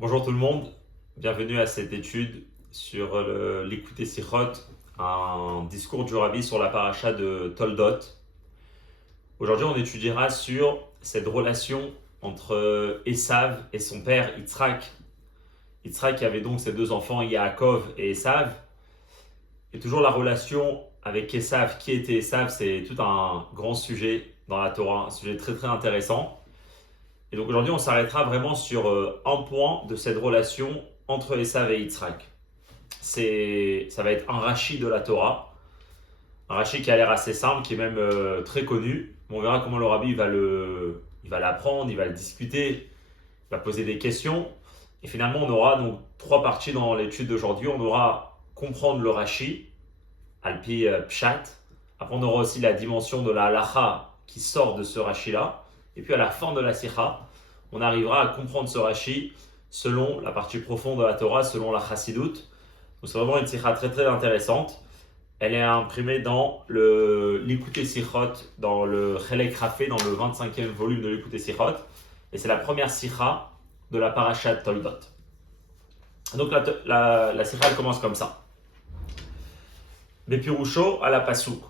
Bonjour tout le monde, bienvenue à cette étude sur l'Écoute Sichot, un discours du Rabbi sur la paracha de Toldot. Aujourd'hui, on étudiera sur cette relation entre Esav et son père Yitzhak. Yitzhak qui avait donc ses deux enfants, Yaakov et Esav. Et toujours la relation avec Esav, qui était Esav, c'est tout un grand sujet dans la Torah, un sujet très très intéressant. Et donc aujourd'hui, on s'arrêtera vraiment sur un point de cette relation entre Esav et Yitzhak. Ça va être un Rashi de la Torah, un Rashi qui a l'air assez simple, qui est même très connu. On verra comment le Rabbi il va l'apprendre, il va le discuter, il va poser des questions. Et finalement, on aura donc trois parties dans l'étude d'aujourd'hui. On aura comprendre le Rashi, Alpi Pshat. Après, on aura aussi la dimension de la halacha qui sort de ce Rashi-là. Et puis à la fin de la Sikha, on arrivera à comprendre ce Rashi selon la partie profonde de la Torah, selon la Chassidut. Donc c'est vraiment une Sikha très très intéressante. Elle est imprimée dans l'Écoute Sichot, dans le Chelek Rafé, dans le 25e volume de l'Écoute Sichot. Et c'est la première Sikha de la Parashat Toldot. Donc la Sikha elle commence comme ça. Bepirusho à la Pasouk.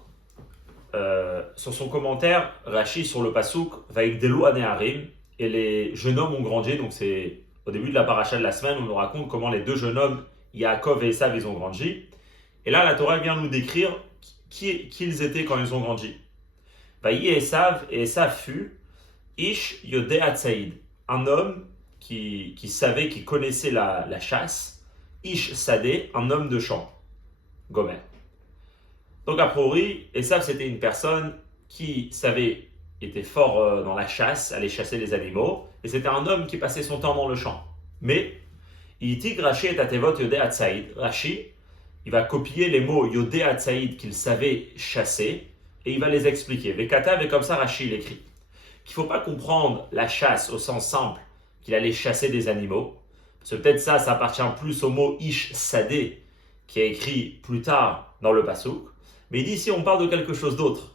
Sur son commentaire, Rashi sur le Pasouk, Vaïkdelu Aneharim, et les jeunes hommes ont grandi. Donc c'est au début de la paracha de la semaine, on nous raconte comment les deux jeunes hommes, Yaakov et Esav, ils ont grandi. Et là, la Torah vient nous décrire qui ils étaient quand ils ont grandi. Vaïe Esav, et Esav fut Ish Yodé Hatsaïd, un homme qui savait, qui connaissait la chasse. Ish Sadé, un homme de champ. Gomer. Donc a priori, Esav c'était une personne qui savait, était fort dans la chasse, allait chasser les animaux, et c'était un homme qui passait son temps dans le champ. Mais, Yitik Rashi et Atevot Yodé Hatsaïd, Rashi, il va copier les mots Yodé Hatsaïd qu'il savait chasser, et il va les expliquer. Vekatav, et comme ça Rashi il écrit qu'il ne faut pas comprendre la chasse au sens simple, qu'il allait chasser des animaux, parce que peut-être ça appartient plus au mot Ish Sadé, qui est écrit plus tard dans le Passouk. Mais il dit ici, on parle de quelque chose d'autre.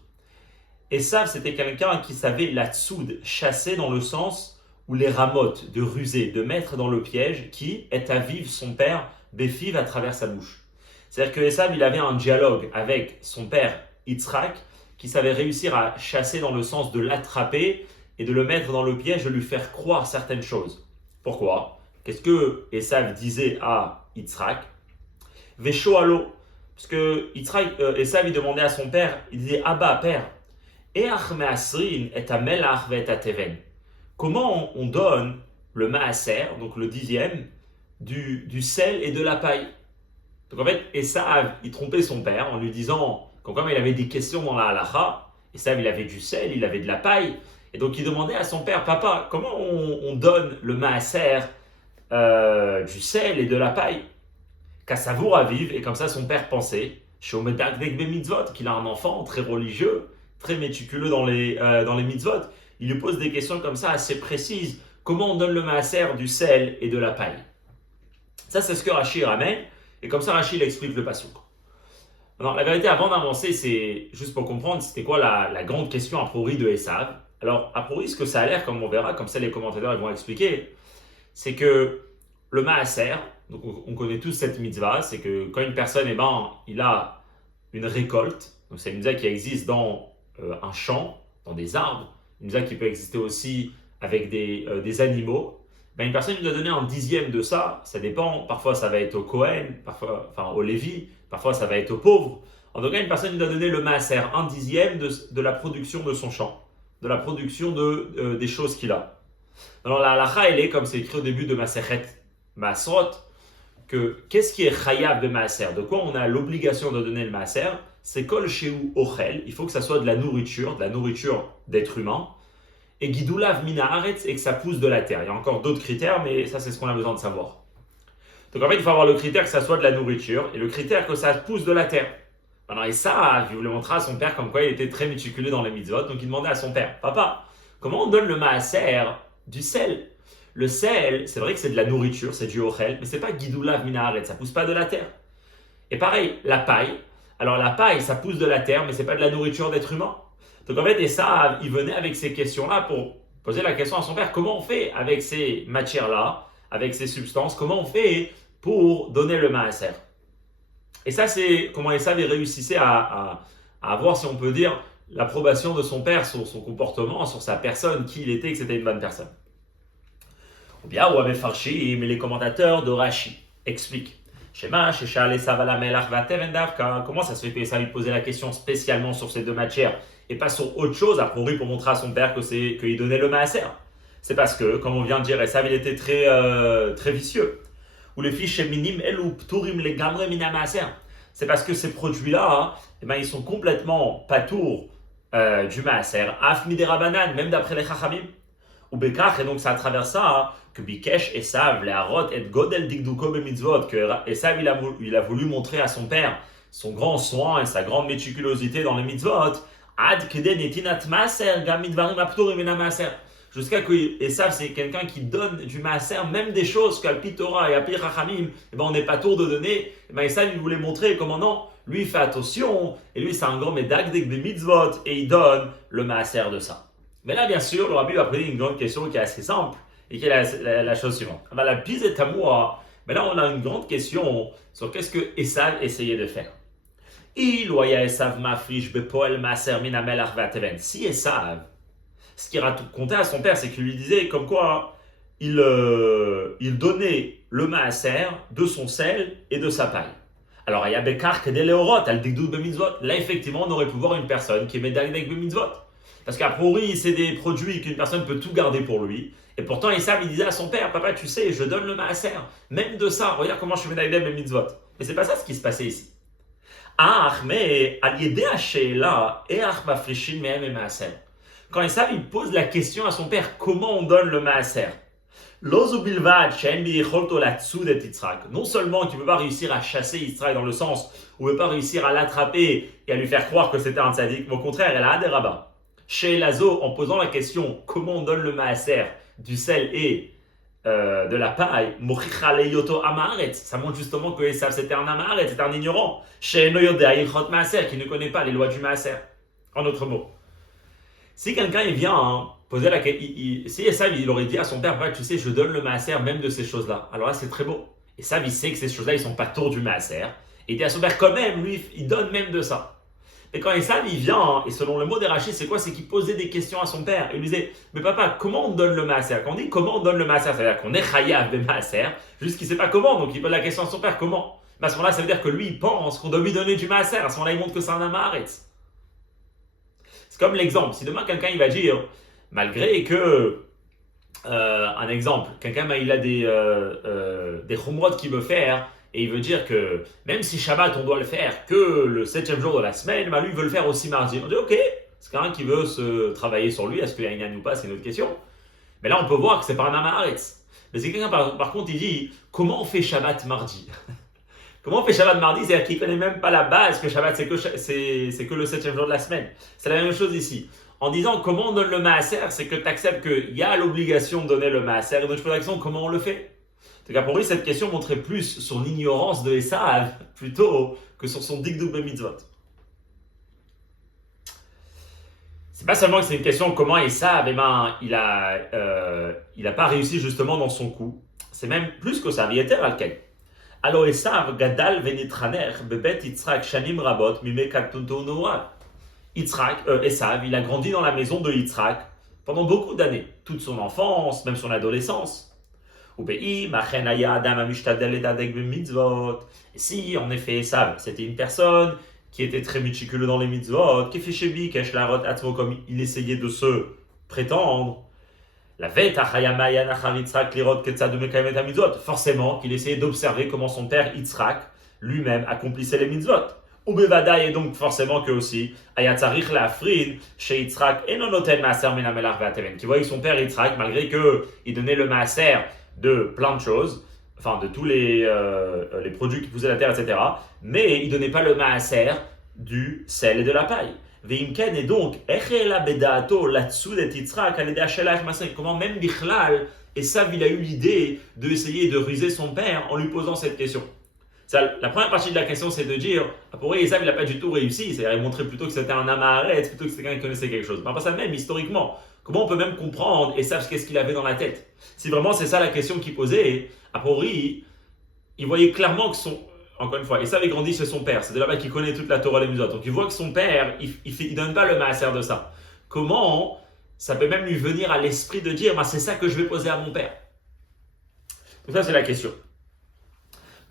Esav, c'était quelqu'un qui savait la tsoud, chasser dans le sens où les ramotes, de ruser, de mettre dans le piège, qui est à vivre son père, Béfiv, à travers sa bouche. C'est-à-dire que Esav, il avait un dialogue avec son père, Yitzhak, qui savait réussir à chasser dans le sens de l'attraper et de le mettre dans le piège, de lui faire croire certaines choses. Pourquoi? Qu'est-ce que Esav disait à Yitzhak? Veshoalo. Parce que Esav il demandait à son père, il disait Abba, père, comment on donne le maaser, donc le dixième, du sel et de la paille? Donc en fait, Esav il trompait son père en lui disant, comme il avait des questions dans la halacha, Esav il avait du sel, il avait de la paille, et donc il demandait à son père, papa, comment on donne le maaser du sel et de la paille? Qu'à Savour à vivre, et comme ça son père pensait, qu'il a un enfant très religieux, très méticuleux dans les mitzvot. Il lui pose des questions comme ça assez précises. Comment on donne le maaser du sel et de la paille? Ça, c'est ce que Rashi ramène, et comme ça Rashi explique le pasouk. Alors, la vérité, avant d'avancer, c'est juste pour comprendre, c'était quoi la grande question a priori de Esav. Alors, a priori, ce que ça a l'air, comme on verra, comme ça les commentateurs ils vont expliquer, c'est que le maaser, donc on connaît tous cette mitzvah, c'est que quand une personne, il a une récolte, donc c'est une mitzvah qui existe dans un champ, dans des arbres, une mitzvah qui peut exister aussi avec des animaux, une personne doit donner un dixième de ça dépend, parfois ça va être au Kohen, parfois, enfin au Lévi, parfois ça va être aux pauvres. En tout cas, une personne doit donner le maaser, un dixième de la production de son champ, de la production des choses qu'il a. Alors la halacha, elle est, comme c'est écrit au début de Masechet Masrot, qu'est-ce qui est chayav de maaser? De quoi on a l'obligation de donner le maaser? C'est kol shehu ochel, il faut que ça soit de la nourriture d'être humain, et gidulav mina haaretz, et que ça pousse de la terre. Il y a encore d'autres critères, mais ça c'est ce qu'on a besoin de savoir. Donc en fait, il faut avoir le critère que ça soit de la nourriture, et le critère que ça pousse de la terre. Alors, et ça, il voulait montrer à son père comme quoi il était très méticuleux dans les mitzvot, donc il demandait à son père, papa, comment on donne le maaser du sel? Le sel, c'est vrai que c'est de la nourriture, c'est du ochel, mais c'est pas guidoulav minaret, ça pousse pas de la terre. Et pareil, la paille. Alors la paille, ça pousse de la terre, mais c'est pas de la nourriture d'être humain. Donc en fait, et ça, il venait avec ces questions-là pour poser la question à son père, comment on fait avec ces matières-là, avec ces substances, comment on fait pour donner le maaser? Et ça, c'est comment Esav réussissait à avoir, si on peut dire, l'approbation de son père sur son comportement, sur sa personne, qui il était, que c'était une bonne personne. Ou bien, ou avec Farshi, mais les commentateurs de Rashi expliquent. Comment ça se fait que Esav posait la question spécialement sur ces deux matières et pas sur autre chose, a priori pour montrer à son père qu'il donnait le maaser? C'est parce que, comme on vient de dire, Esav il était très vicieux. Ou les fiches minimes, elles ou pturim les gamre mina maaser. C'est parce que ces produits-là, ils sont complètement patours du maaser, af miderabanan, même d'après les chachamim. Ou bekach, et donc c'est à travers ça que Bikesh Esav, les harot et godel digduko bemitzvot, que Esav il a voulu montrer à son père son grand soin et sa grande méticulosité dans les mitzvot, ad keden etinat maaser gam midvarim apturim mina maaser. Jusqu'à que Esav, c'est quelqu'un qui donne du maaser, même des choses qu'Alpi Torah et Alpi Chachamim, on n'est pas tour de donner. Esav, il voulait montrer comment non, lui il fait attention, et lui c'est un grand médagdek des mitzvot, et il donne le maaser de ça. Mais là, bien sûr, le rabbi va poser une grande question qui est assez simple, et qui est la chose suivante. La pise est à moi, mais là on a une grande question sur qu'est-ce que Esav essayait de faire. Il voyait Esav mafrish bepoel maaser minamel arvateven. Si Esav, ce qu'il racontait à son père, c'est qu'il lui disait comme quoi il donnait le maaser de son sel et de sa paille. Alors, il y a Bekar Kedeleorot, al Digdoud Bemitzvot. Là, effectivement, on aurait pu voir une personne qui est Medagdek Bemitzvot. Parce qu'à priori, c'est des produits qu'une personne peut tout garder pour lui. Et pourtant, Esav, il disait à son père, papa, tu sais, je donne le maaser. Même de ça, regarde comment je suis Medagdek Bemitzvot. Mais c'est pas ça ce qui se passait ici. Ah, mais al Yedé Hashela, Each Mafrishin Mehem et Maaser. Quand Esav il pose la question à son père, comment on donne le maaser? Non seulement qu'il ne peut pas réussir à chasser Yitzhak dans le sens où il ne peut pas réussir à l'attraper et à lui faire croire que c'était un tzaddik, mais au contraire, elle a des rabbins. Chez Lazo, en posant la question, comment on donne le maaser du sel et de la paille, ça montre justement que Esav c'était un amaret, c'était un ignorant. Chez Noyodea, qui ne connaît pas les lois du maaser. En d'autres mots. Si quelqu'un il vient poser la question, si Esav il aurait dit à son père, tu sais, je donne le maaser même de ces choses-là. Alors là, c'est très beau. Esav il sait que ces choses-là, ils sont pas tours du maaser. Et il dit à son père, quand même, lui, il donne même de ça. Et quand Esav il vient, et selon le mot des Rachis, c'est quoi? C'est qu'il posait des questions à son père. Il lui disait, mais papa, comment on donne le maaser? Quand on dit comment on donne le maaser, c'est-à-dire qu'on est chayav de maaser, juste qu'il sait pas comment, donc il pose la question à son père, comment? Mais à ce moment-là, ça veut dire que lui, il pense qu'on doit lui donner du maaser. À ce moment-là, il montre que c'est un amaret. C'est comme l'exemple. Si demain quelqu'un il va dire, malgré que, un exemple, quelqu'un il a des chumrot qu'il veut faire et il veut dire que même si Shabbat on doit le faire que le 7e jour de la semaine, lui il veut le faire aussi mardi. On dit ok, c'est quelqu'un qui veut se travailler sur lui, est-ce qu'il y a une yann ou pas, c'est une autre question. Mais là on peut voir que c'est pas un amaretz. Mais c'est quelqu'un par contre il dit, comment on fait Shabbat mardi? Comment on fait Shabbat mardi? C'est-à-dire qu'il ne connaît même pas la base que Shabbat c'est que le 7e jour de la semaine. C'est la même chose ici. En disant comment on donne le maaser, c'est que tu acceptes qu'il y a l'obligation de donner le maaser. Et donc je pose la question, comment on le fait? Donc pour lui, cette question montrait plus sur l'ignorance de Esav plutôt que sur son digdou bemitzvot. C'est pas seulement que c'est une question comment Esav, il a pas réussi justement dans son coup. C'est même plus que ça. Vieter alken. Alors Esav gadal venitraner bebet Yitzhak shanim rabot mime kaktunto noa. Esav, il a grandi dans la maison de Yitzhak pendant beaucoup d'années, toute son enfance, même son adolescence. Et si, en effet, Esav, c'était une personne qui était très méticuleux dans les mitzvot, qui fait chez lui, comme il essayait de se prétendre, forcément qu'il essayait d'observer comment son père Yitzhak lui-même accomplissait les mitzvot. Et donc forcément que aussi, qui voyait son père Yitzhak, malgré qu'il donnait le maaser de plein de choses, enfin de tous les produits qui poussaient la terre, etc. Mais il ne donnait pas le maaser du sel et de la paille. Et donc, comment même Bichlal, Esav il a eu l'idée d'essayer de ruser son père en lui posant cette question. La première partie de la question, c'est de dire, pour Esav, il n'a pas du tout réussi, c'est-à-dire il montrait plutôt que c'était un amaret, plutôt que c'était quelqu'un qui connaissait quelque chose. Mais pas ça même, historiquement, Comment on peut même comprendre et savoir qu'est-ce qu'il avait dans la tête? Si vraiment c'est ça la question qu'il posait, a priori, il voyait clairement que encore une fois, Esav avait grandi chez son père, c'est de là-bas qu'il connaît toute la Torah et les Mitzvot. Donc il voit que son père, il donne pas le maaser de ça. Comment ça peut même lui venir à l'esprit de dire, c'est ça que je vais poser à mon père? Donc ça c'est la question.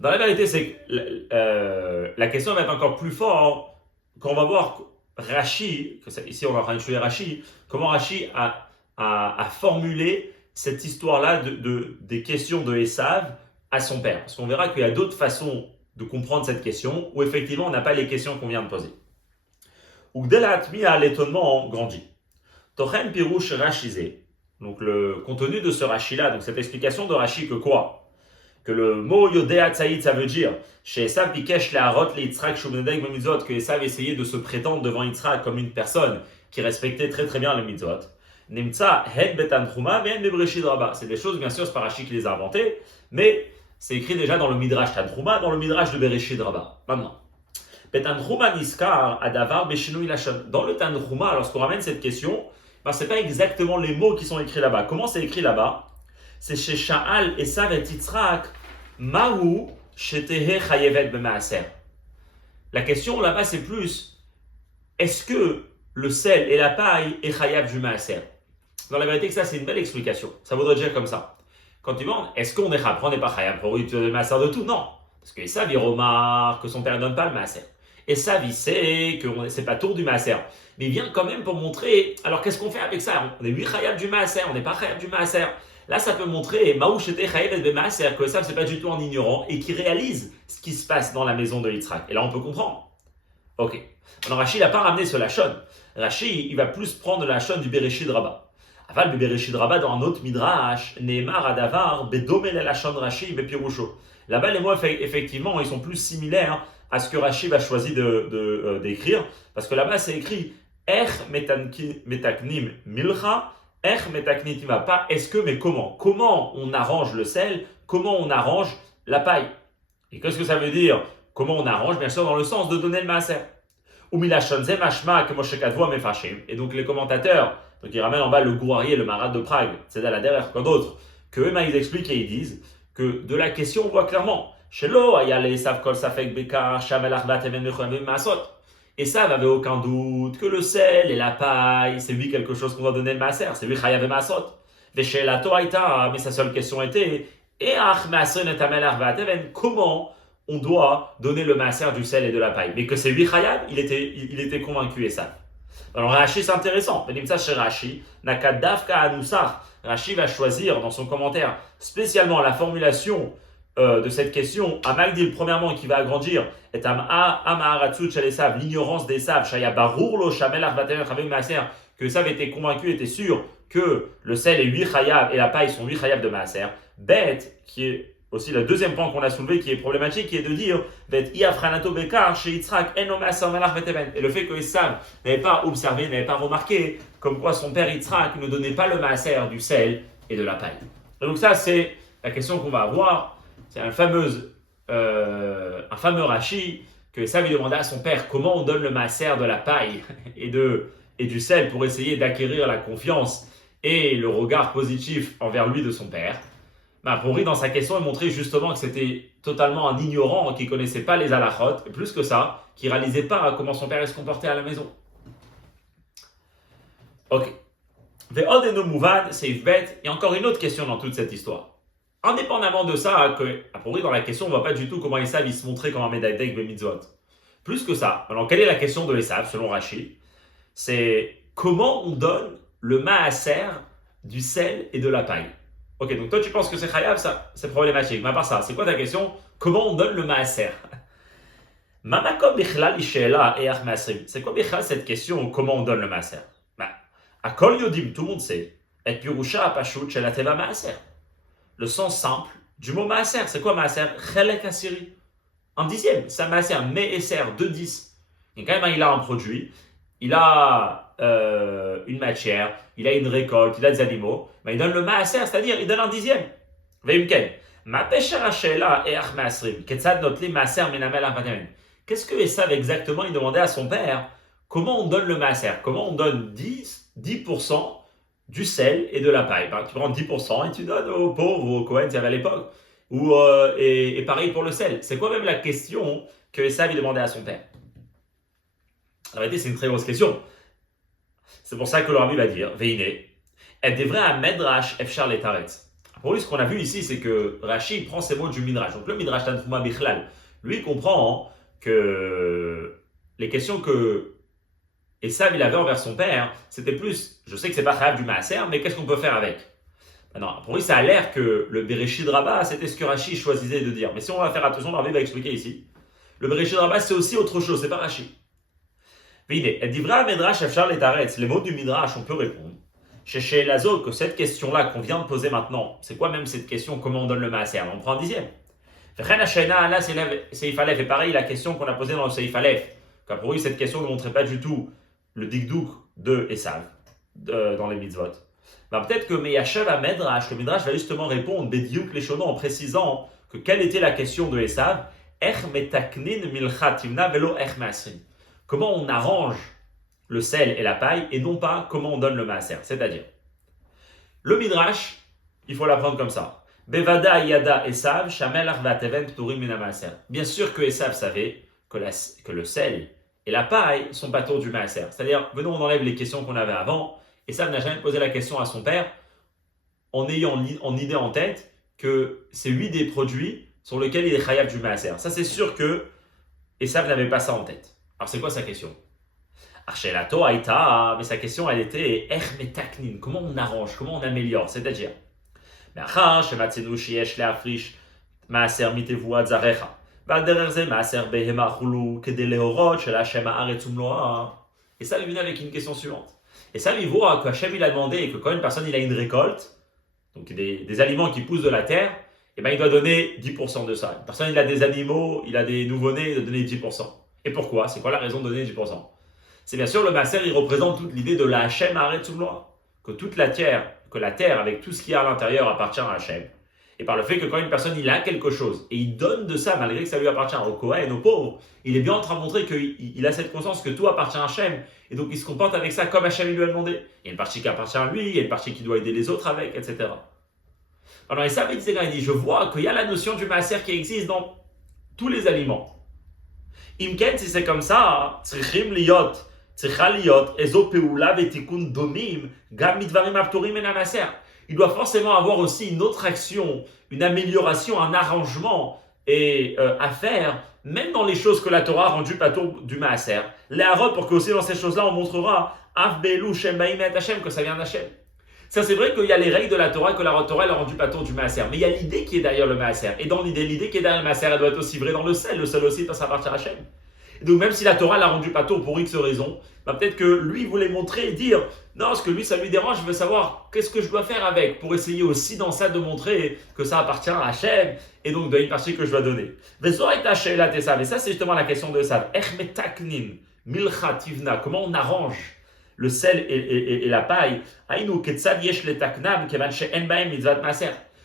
Dans la vérité, c'est que la question va être encore plus forte quand on va voir Rashi, ici on va en train de jouer Rashi, comment Rashi a formulé cette histoire-là des questions de Esav à son père. Parce qu'on verra qu'il y a d'autres façons de comprendre cette question où effectivement on n'a pas les questions qu'on vient de poser. Ugdelatmi a l'étonnement grandit. Tochen pirouche rachizé. Donc le contenu de ce Rashi-là, donc cette explication de Rashi que quoi? Que le mot Yodea Tsaïd, ça veut dire chez Esav Bikesh Leharot le Yitzhak Shumedeg Mitzvot, que Esav essayait de se prétendre devant Yitzhak comme une personne qui respectait très très bien les mitzvot. Nimtza Het Betan Truma Ben Bebreshid Rabba. C'est des choses, bien sûr, c'est pas Rashi qui les a inventées, mais c'est écrit déjà dans le Midrash Tantruma, dans le Midrash de Bereshid Rabba. Maintenant, Betan Truma Niskar Adavar Beshinui Lashon. Dans le Tantruma, lorsqu'on ramène cette question, c'est pas exactement les mots qui sont écrits là-bas. Comment c'est écrit là-bas? C'est chez Sha'al, Esav et Yitzhak, Mahu, Shetehe Chayevet B'Maaser. La question là-bas, c'est plus, est-ce que le sel et la paille est Chayav du Maaser? Dans la vérité, ça, c'est une belle explication. Ça voudrait dire comme ça. Quand tu demandes, est-ce qu'on est Chayav? On n'est pas Chayav pour le Maaser de tout? Non. Parce que Esav, il remarque que son père ne donne pas le Maaser. Esav, il sait que c'est pas tour du Maaser. Mais il vient quand même pour montrer, alors qu'est-ce qu'on fait avec ça? On est lui Chayav du Maaser, on n'est pas Chayav du Maaser. Là, ça peut montrer que ça, c'est pas du tout en ignorant et qui réalise ce qui se passe dans la maison de Yitzhak. Et là, on peut comprendre. Ok. Alors, Rashi n'a pas ramené ce Lachon. Rashi, il va plus prendre le Lachon du Bereshid Rabba. Aval, le Bereshid Rabba, dans un autre Midrash, Neemar Adavar, Bedome le Lachon Rashi, Bepirusho. Là-bas, les mots, effectivement, ils sont plus similaires à ce que Rashi va choisir d'écrire. Parce que là-bas, c'est écrit Ech metaknim milcha. Pas est-ce que, mais comment? Comment on arrange le sel? Comment on arrange la paille? Et qu'est-ce que ça veut dire? Comment on arrange? Bien sûr, dans le sens de donner le maaser. Et donc les commentateurs, donc ils ramènent en bas le Gouarier, le Marat de Prague, c'est à la derrière quoi d'autre, que eux, ils expliquent et ils disent que de la question, on voit clairement. Shelo, ayale, Esav kol safek bekar, shamelach vatemen mechavim maasot. Esav avait aucun doute que le sel et la paille, c'est lui quelque chose qu'on doit donner le maaser, c'est lui chayav et maasot. Veshelato aita, mais sa seule question était, comment on doit donner le maaser du sel et de la paille? Mais que c'est lui chayav, il était convaincu Esav. Alors Rashi, c'est intéressant. Rashi, Nakadavka Anusar. Rashi va choisir dans son commentaire spécialement la formulation de cette question, à Magdil, premièrement, qui va agrandir, et l'ignorance d'Esav, que Esav était convaincu, était sûr que le sel est 8 chayav et la paille sont 8 chayav de maaser. Bête, qui est aussi le deuxième point qu'on a soulevé, qui est problématique, qui est de dire, et le fait que Esav n'avait pas observé, n'avait pas remarqué, comme quoi son père Yitzhak ne donnait pas le maaser du sel et de la paille. Et donc ça, c'est la question qu'on va avoir. C'est un fameux Rashi que Esav lui demanda à son père comment on donne le maaser de la paille et du sel pour essayer d'acquérir la confiance et le regard positif envers lui de son père. Pourri, dans sa question, il montrait justement que c'était totalement un ignorant qui ne connaissait pas les halachot, et plus que ça, qui ne réalisait pas comment son père se comportait à la maison. Ok. Ve'od eno muvad, seif bet, il y a encore une autre question dans toute cette histoire. Indépendamment de ça, a priori dans la question, on ne voit pas du tout comment Esav se montrait comme un médaïdek bemitzvot. Plus que ça, alors quelle est la question de Esav selon Rashi? C'est comment on donne le maaser du sel et de la paille. Ok, donc toi tu penses que c'est chayav, ça, c'est problématique. Mais à part ça, c'est quoi ta question? Comment on donne le maaser? Mamakom bichlal ishela et achmasrim. C'est quoi bichlal cette question? Comment on donne le maaser? Akol yodim, tout le monde sait. Et pirusha apashut shel ateva maaser. Le sens simple du mot maaser, c'est quoi maaser? Chelek asiri. Un dixième, ça maaser, me'eser, 2/10. Et quand même, il a un produit, il a une matière, il a une récolte, il a des animaux, mais il donne le maaser, c'est-à-dire il donne un dixième. Qu'est-ce que Esav exactement il demandait à son père? Comment on donne le maaser? Comment on donne 10% du sel et de la paille. Ben, tu prends 10% et tu donnes aux pauvres, aux Cohen, il y avait à l'époque. Et pareil pour le sel. C'est quoi même la question que Esav demandait à son père? En réalité, c'est une très grosse question. C'est pour ça que le Rabbi va dire, Veine, elle devrait à Medrash Efchar Letaretz. Pour lui, ce qu'on a vu ici, c'est que Rashi prend ces mots du Midrash. Donc le Midrash Tanfuma Bichlal, lui, il comprend que les questions que Esav il avait envers son père, c'était plus, je sais que c'est pas Chayav du Maaser, mais qu'est-ce qu'on peut faire avec? Maintenant, pour lui, ça a l'air que le Bereshit Rabbah, c'était ce que Rashi choisissait de dire. Mais si on va faire attention, le Rabbi va expliquer ici. Le Bereshit Rabbah, c'est aussi autre chose, c'est pas Rashi. Mais elle dit vrai Midrash Efchar Letaretz, les mots du Midrash, on peut répondre. Chez Lazo, que cette question-là qu'on vient de poser maintenant, c'est quoi même cette question, comment on donne le Maaser? On prend un dixième. Là, c'est Seif Aleph, et pareil, la question qu'on a posée dans le Seif Aleph, car pour lui, cette question ne montrait pas du tout le dikdouk de Esav dans les mitzvot. Ben, peut-être que Meyashav à Medrash, le Midrash va justement répondre, Bediouk Leshono, en précisant que quelle était la question de Esav? Metaknin milchat timna velo masrin. Comment on arrange le sel et la paille, et non pas comment on donne le maaser. C'est-à-dire, le Midrash, il faut l'apprendre comme ça. Bevada yada Esav, shamel arvateven pturim mina maaser. Bien sûr que Esav savait que le sel et la paille sont pas tours du maaser. C'est-à-dire, venons, on enlève les questions qu'on avait avant. Esav n'a jamais posé la question à son père en ayant en idée en tête que c'est lui des produits sur lesquels il est chayav du maaser. Ça, c'est sûr que Esav n'avait pas ça en tête. Alors, c'est quoi sa question? Archelato Aïta, mais sa question elle était metaknin, comment on arrange, comment on améliore, c'est-à-dire et ça lui vient avec une question suivante. Et ça lui voit qu'Hachem il a demandé que quand une personne il a une récolte, donc des aliments qui poussent de la terre, et ben il doit donner 10% de ça. Une personne il a des animaux, il a des nouveau-nés, il doit donner 10%. Et pourquoi? C'est quoi la raison de donner 10%? C'est bien sûr le maaser, il représente toute l'idée de la Hachem Haaretzumloa, que toute la terre, avec tout ce qu'il y a à l'intérieur appartient à Hachem. Et par le fait que quand une personne il a quelque chose et il donne de ça malgré que ça lui appartient au Kohen, aux pauvres, il est bien en train de montrer qu'il a cette conscience que tout appartient à Hachem et donc il se comporte avec ça comme Hachem lui a demandé. Il y a une partie qui appartient à lui, il y a une partie qui doit aider les autres avec, etc. Alors, et ça, il dit, je vois qu'il y a la notion du maaser qui existe dans tous les aliments. Imken, si c'est comme ça, tzrichim liyot. Il doit forcément avoir aussi une autre action, une amélioration, un arrangement à faire, même dans les choses que la Torah a rendues patour du maaser. Les harot, pour que aussi dans ces choses-là, on montrera que ça vient d'Hachem. Ça, c'est vrai qu'il y a les règles de la Torah que la Torah a rendu patour du maaser, mais il y a l'idée qui est derrière le maaser. Et dans l'idée qui est derrière le maaser, elle doit être aussi vraie dans le sel aussi, ça appartient à Hachem. Donc même si la Torah l'a rendu pas tôt pour X raisons, bah peut-être que lui voulait montrer et dire non, ce que lui ça lui dérange, je veux savoir qu'est-ce que je dois faire avec pour essayer aussi dans ça de montrer que ça appartient à Hachem et donc de une partie que je dois donner. Et ça c'est justement la question de ça. Comment on arrange le sel et la paille?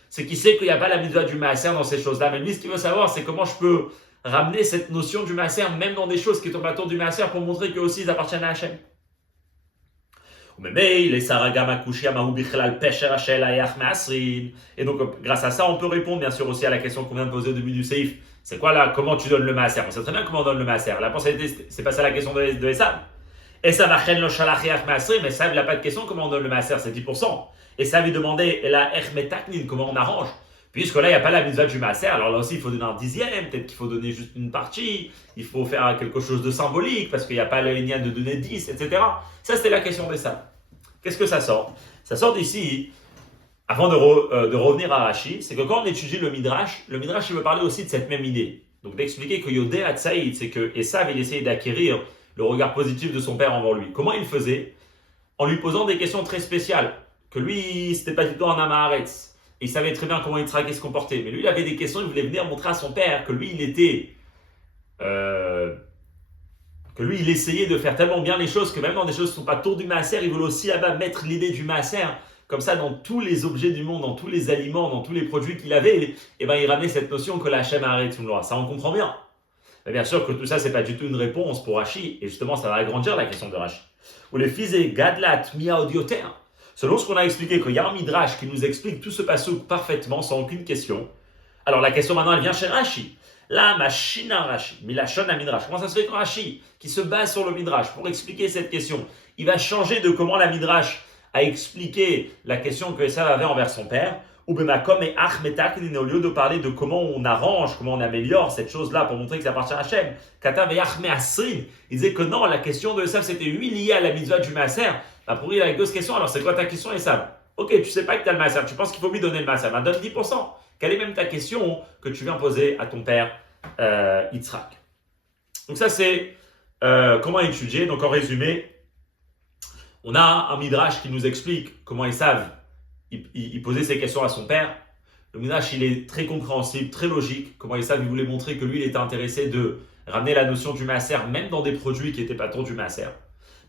C'est qui sait qu'il n'y a pas la mitzvah du maaser dans ces choses-là, mais lui ce qu'il veut savoir c'est comment je peux ramener cette notion du maaser même dans des choses qui tombent autour du maaser pour montrer qu'eux aussi ils appartiennent à Hachem. Et donc grâce à ça on peut répondre bien sûr aussi à la question qu'on vient de poser au début du Seif. C'est quoi là? Comment tu donnes le maaser? On sait très bien comment on donne le maaser. La pensée c'est pas ça la question de Esav. Esav achen lo shalach yach maaser, mais Esav il n'a pas de question comment on donne le maaser, c'est 10%. Esav lui demandait et la metaknin, comment on arrange? Puisque là, il n'y a pas la mitzvah du maaser, alors là aussi, il faut donner un dixième, peut-être qu'il faut donner juste une partie, il faut faire quelque chose de symbolique, parce qu'il n'y a pas le lien de donner 10, etc. Ça, c'était la question de ça. Qu'est-ce que ça sort? Ça sort d'ici, avant de revenir à Rashi, c'est que quand on étudie le Midrash, il veut parler aussi de cette même idée. Donc d'expliquer que Yodé Hatzaïd, c'est que Esav, il essayait d'acquérir le regard positif de son père envers lui. Comment il faisait? En lui posant des questions très spéciales, que lui, c'était pas du tout un Amaharetz. Et il savait très bien comment Yitzhak se comportait. Mais lui, il avait des questions, il voulait venir montrer à son père que lui, il essayait de faire tellement bien les choses que même dans des choses qui ne sont pas tour du maaser, il voulait aussi là-bas mettre l'idée du maaser, comme ça, dans tous les objets du monde, dans tous les aliments, dans tous les produits qu'il avait, et ben il ramenait cette notion que la Hachem Haaretzumloa. Ça, on comprend bien. Mais bien sûr que tout ça, c'est pas du tout une réponse pour Rashi, et justement, ça va agrandir la question de Rashi. Ou les fils et Gadlat Mia Odioter. Selon ce qu'on a expliqué, qu'il y a un midrash qui nous explique tout ce passouk parfaitement, sans aucune question. Alors la question maintenant, elle vient chez Rashi. Là, machina Rashi, milachon à midrash. Comment ça se fait que Rashi, qui se base sur le midrash pour expliquer cette question, il va changer de comment la midrash a expliqué la question que Esav avait envers son père, ou bemakom et achmetak, au lieu de parler de comment on arrange, comment on améliore cette chose-là pour montrer que ça appartient à Hachem. Katav et achme asrin, il disait que non, la question de Esav c'était lui lié à la mitzvah du maaser. Pour il avec deux questions. Alors c'est quoi ta question, Esav? Ok, tu sais pas que tu as le maaser, tu penses qu'il faut lui donner le maaser, ben donne 10%. Quelle est même ta question que tu viens poser à ton père Yitzhak? Donc ça c'est comment étudier. Donc en résumé, on a un midrash qui nous explique comment Esav il posait ses questions à son père. Le midrash il est très compréhensible, très logique. Comment Esav il voulait montrer que lui il était intéressé de ramener la notion du maaser même dans des produits qui n'étaient pas trop du maaser.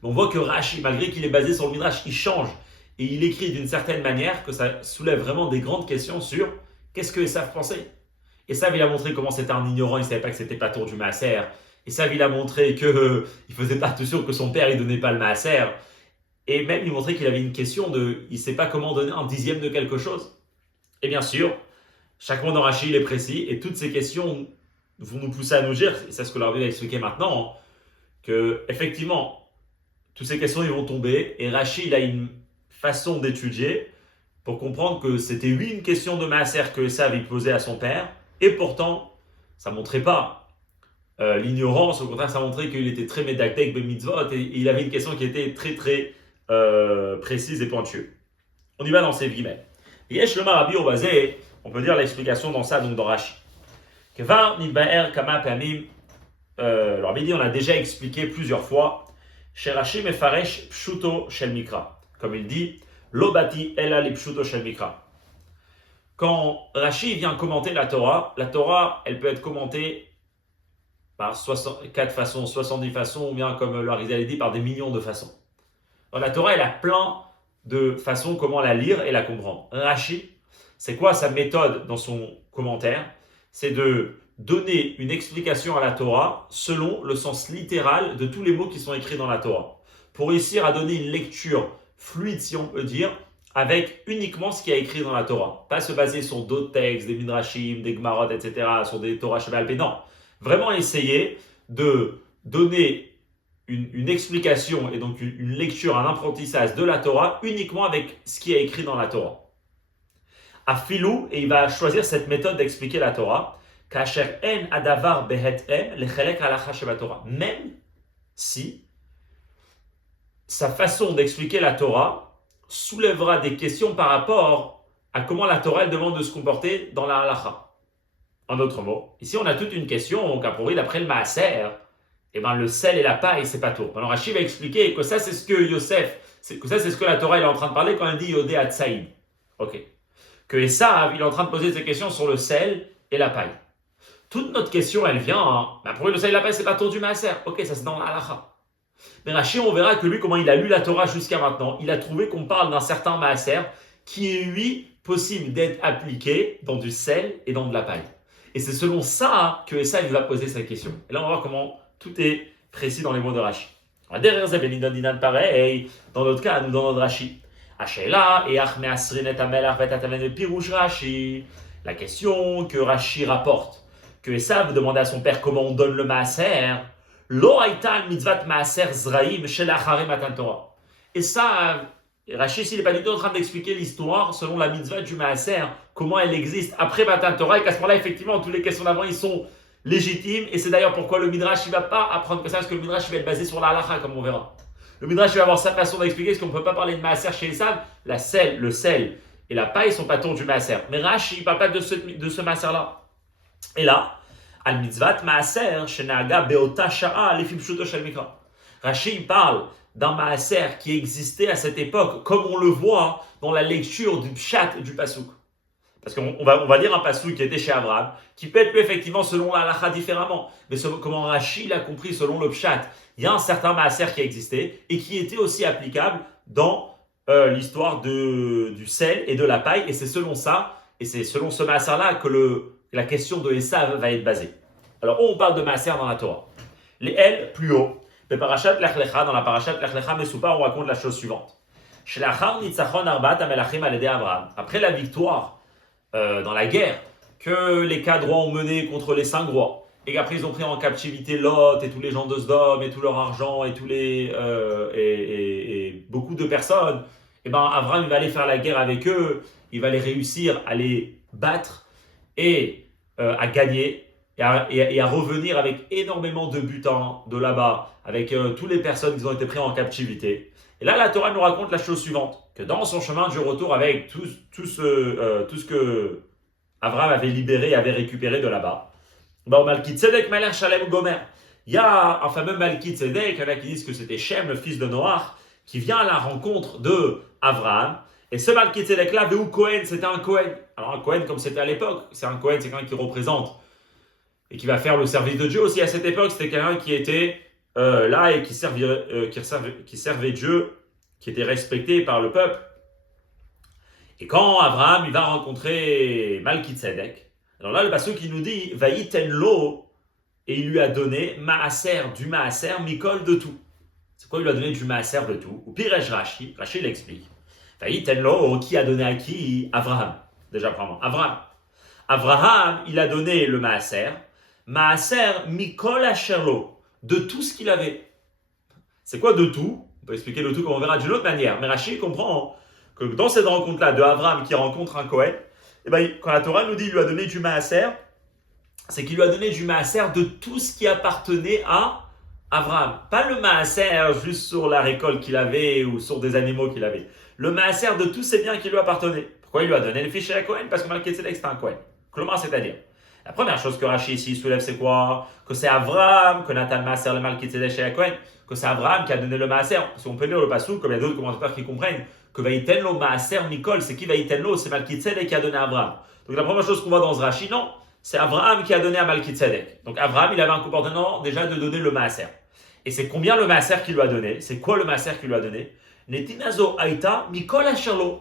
Mais on voit que Rashi, malgré qu'il est basé sur le midrash, il change et il écrit d'une certaine manière que ça soulève vraiment des grandes questions sur qu'est-ce que Esav pensait. Esav il a montré comment c'était un ignorant, il ne savait pas que c'était pas tour du maaser. Esav il a montré qu'il ne faisait pas attention que son père ne donnait pas le maaser. Et même il montrait qu'il avait une question de il ne sait pas comment donner un dixième de quelque chose. Et bien sûr, chaque mot dans Rashi il est précis et toutes ces questions vont nous pousser à nous dire, et c'est ce que l'Arbi va expliquer maintenant, que effectivement, toutes ces questions ils vont tomber et Rashi il a une façon d'étudier pour comprendre que c'était oui une question de maaser que Esav il posait à son père et pourtant ça ne montrait pas l'ignorance, au contraire ça montrait qu'il était très médactek ben mitzvot et il avait une question qui était très très précise et pointueuse. On y va dans ces guillemets. Yesh le Marabi au basé, on peut dire l'explication dans ça, donc dans Rashi. Kevar nidbaer kama pamim, alors Bidi on a déjà expliqué plusieurs fois, chez Rashi mefaresh pshuto shel mikra, comme il dit, lobati ela li pshuto shel mikra. Quand Rashi vient commenter la Torah, elle peut être commentée par 4 façons, 70 façons, ou bien comme le Harizal dit, par des millions de façons. Dans la Torah, elle a plein de façons comment la lire et la comprendre. Rashi, c'est quoi sa méthode dans son commentaire? C'est de donner une explication à la Torah selon le sens littéral de tous les mots qui sont écrits dans la Torah. Pour réussir à donner une lecture fluide, si on peut dire, avec uniquement ce qui est écrit dans la Torah. Pas se baser sur d'autres textes, des midrashim, des gemarot, etc., sur des Torah Shebaal Peh. Non. Vraiment essayer de donner une explication et donc une lecture, un apprentissage de la Torah uniquement avec ce qui est écrit dans la Torah. Afilou, et il va choisir cette méthode d'expliquer la Torah, kasher en adavar behetem lechelek halacha shebatorah. Même si sa façon d'expliquer la Torah soulèvera des questions par rapport à comment la Torah elle demande de se comporter dans la halacha. En d'autres mots, ici on a toute une question, donc a priori d'après le maaser, le sel et la paille, c'est pas tout. Alors Rashi va expliquer que ça, c'est ce que Yosef, que ça, c'est ce que la Torah est en train de parler quand elle dit Yodé Hatsaïd. Ok. Que Esav, il est en train de poser ses questions sur le sel et la paille. Toute notre question, elle vient, pour lui, le sel et la paille, c'est pas tour du maaser. Ok, ça c'est dans la halacha. Mais Rashi, on verra que lui, comment il a lu la Torah jusqu'à maintenant, il a trouvé qu'on parle d'un certain maaser qui est, lui, possible d'être appliqué dans du sel et dans de la paille. Et c'est selon ça que Esav va poser sa question. Et là, on va voir comment tout est précis dans les mots de Rashi. Derrière Zebelin Dinan pareil, dans notre cas, nous dans notre Rashi. Ashela et Achme Asrinet Amelach Vetatamen Pirouche Rashi. La question que Rashi rapporte, que Esav demandait à son père comment on donne le maaser, Lo Aitan Mitzvat Maaser Zraim Shelachare Matan Torah. Esav, Rashi ici n'est pas du tout en train d'expliquer l'histoire selon la mitzvah du maaser, comment elle existe après Matan Torah, et qu'à ce moment-là, effectivement, toutes les questions d'avant, ils sont légitime, et c'est d'ailleurs pourquoi le Midrash il va pas apprendre que ça, parce que le Midrash il va être basé sur la halakha, comme on verra. Le Midrash il va avoir sa façon d'expliquer, parce qu'on ne peut pas parler de maaser chez Esav, le sel et la paille sont pas tour du maaser. Mais Rashi il ne parle pas de ce maaser-là. Et là, al mitzvat maaser shenaga beota sha'a lefim pshuto shel mikra. Rashi il parle d'un maaser qui existait à cette époque, comme on le voit dans la lecture du pshat du pasuk. Parce qu'on va lire un passouk qui était chez Abraham, qui peut être effectivement selon la halakha différemment, mais comment Rashi l'a compris selon le pshat, il y a un certain maaser qui a existé et qui était aussi applicable dans l'histoire du sel et de la paille, et c'est selon ça, et c'est selon ce maaser-là que la question de Esav va être basée. Alors, on parle de maaser dans la Torah. Les L, plus haut, dans la parashat Lech Lecha, Mesoupa, on raconte la chose suivante. Après la victoire dans la guerre que les 4 rois ont menée contre les 5 rois, et qu'après ils ont pris en captivité Lot et tous les gens de Sodome et tout leur argent et et beaucoup de personnes, et ben Abraham il va aller faire la guerre avec eux, il va les réussir à les battre et à gagner et à revenir avec énormément de butin de là-bas, avec toutes les personnes qui ont été prises en captivité. Et là, la Torah nous raconte la chose suivante, que dans son chemin du retour avec tout ce que Abraham avait libéré et avait récupéré de là-bas, bah, Malki Tzedek Melech Shalem Gomer. Il y a un fameux Malki Tzedek, il y en a qui disent que c'était Shem, le fils de Noach, qui vient à la rencontre de Abraham. Et ce Malki Tzedek là, Vehu Kohen, c'était un Kohen. Alors un Kohen, comme c'était à l'époque, c'est un Kohen, c'est quelqu'un qui représente et qui va faire le service de Dieu aussi. À cette époque, c'était quelqu'un qui était là et qui servait Dieu, qui était respecté par le peuple. Et quand Abraham il va rencontrer Malki Tzedek, alors là le passage qui nous dit Vaïten lo, et il lui a donné Maaser, du Maaser, Mikol de tout. C'est quoi il lui a donné du Maaser de tout? Ou Pirej Rashi, Rashi l'explique. Vaïten lo, qui a donné à qui? Abraham. Déjà premièrement, Abraham, il a donné le Maaser, Maaser Mikol Asherlo, de tout ce qu'il avait. C'est quoi de tout? On peut expliquer le tout comme on verra d'une autre manière. Mais Rashi comprend que dans cette rencontre-là de Abraham qui rencontre un Kohen, et ben, quand la Torah nous dit qu'il lui a donné du Maaser, c'est qu'il lui a donné du Maaser de tout ce qui appartenait à Abraham. Pas le Maaser juste sur la récolte qu'il avait ou sur des animaux qu'il avait. Le Maaser de tous ces biens qui lui appartenaient. Pourquoi il lui a donné le fichier à Kohen? Parce que Malki Tzedek c'était un Kohen. Comment c'est-à-dire? La première chose que Rashi ici soulève, c'est quoi? Que c'est Abraham, que Nathan Maaser le Malki Tzedek chez Kohen, que c'est Abraham qui a donné le Maaser. Parce qu'on peut lire le passou, comme il y a d'autres commentateurs qui comprennent, que Vaïten lo Maaser Mikol, c'est qui Vaïten lo? C'est Malki Tzedek qui a donné à Abraham. Donc la première chose qu'on voit dans ce Rashi, non, c'est Abraham qui a donné à Malki Tzedek. Donc Abraham, il avait un comportement déjà de donner le Maaser. Et c'est combien le Maaser qu'il lui a donné? C'est quoi le Maaser qu'il lui a donné? Netinazo Aïta Mikol Asherlo.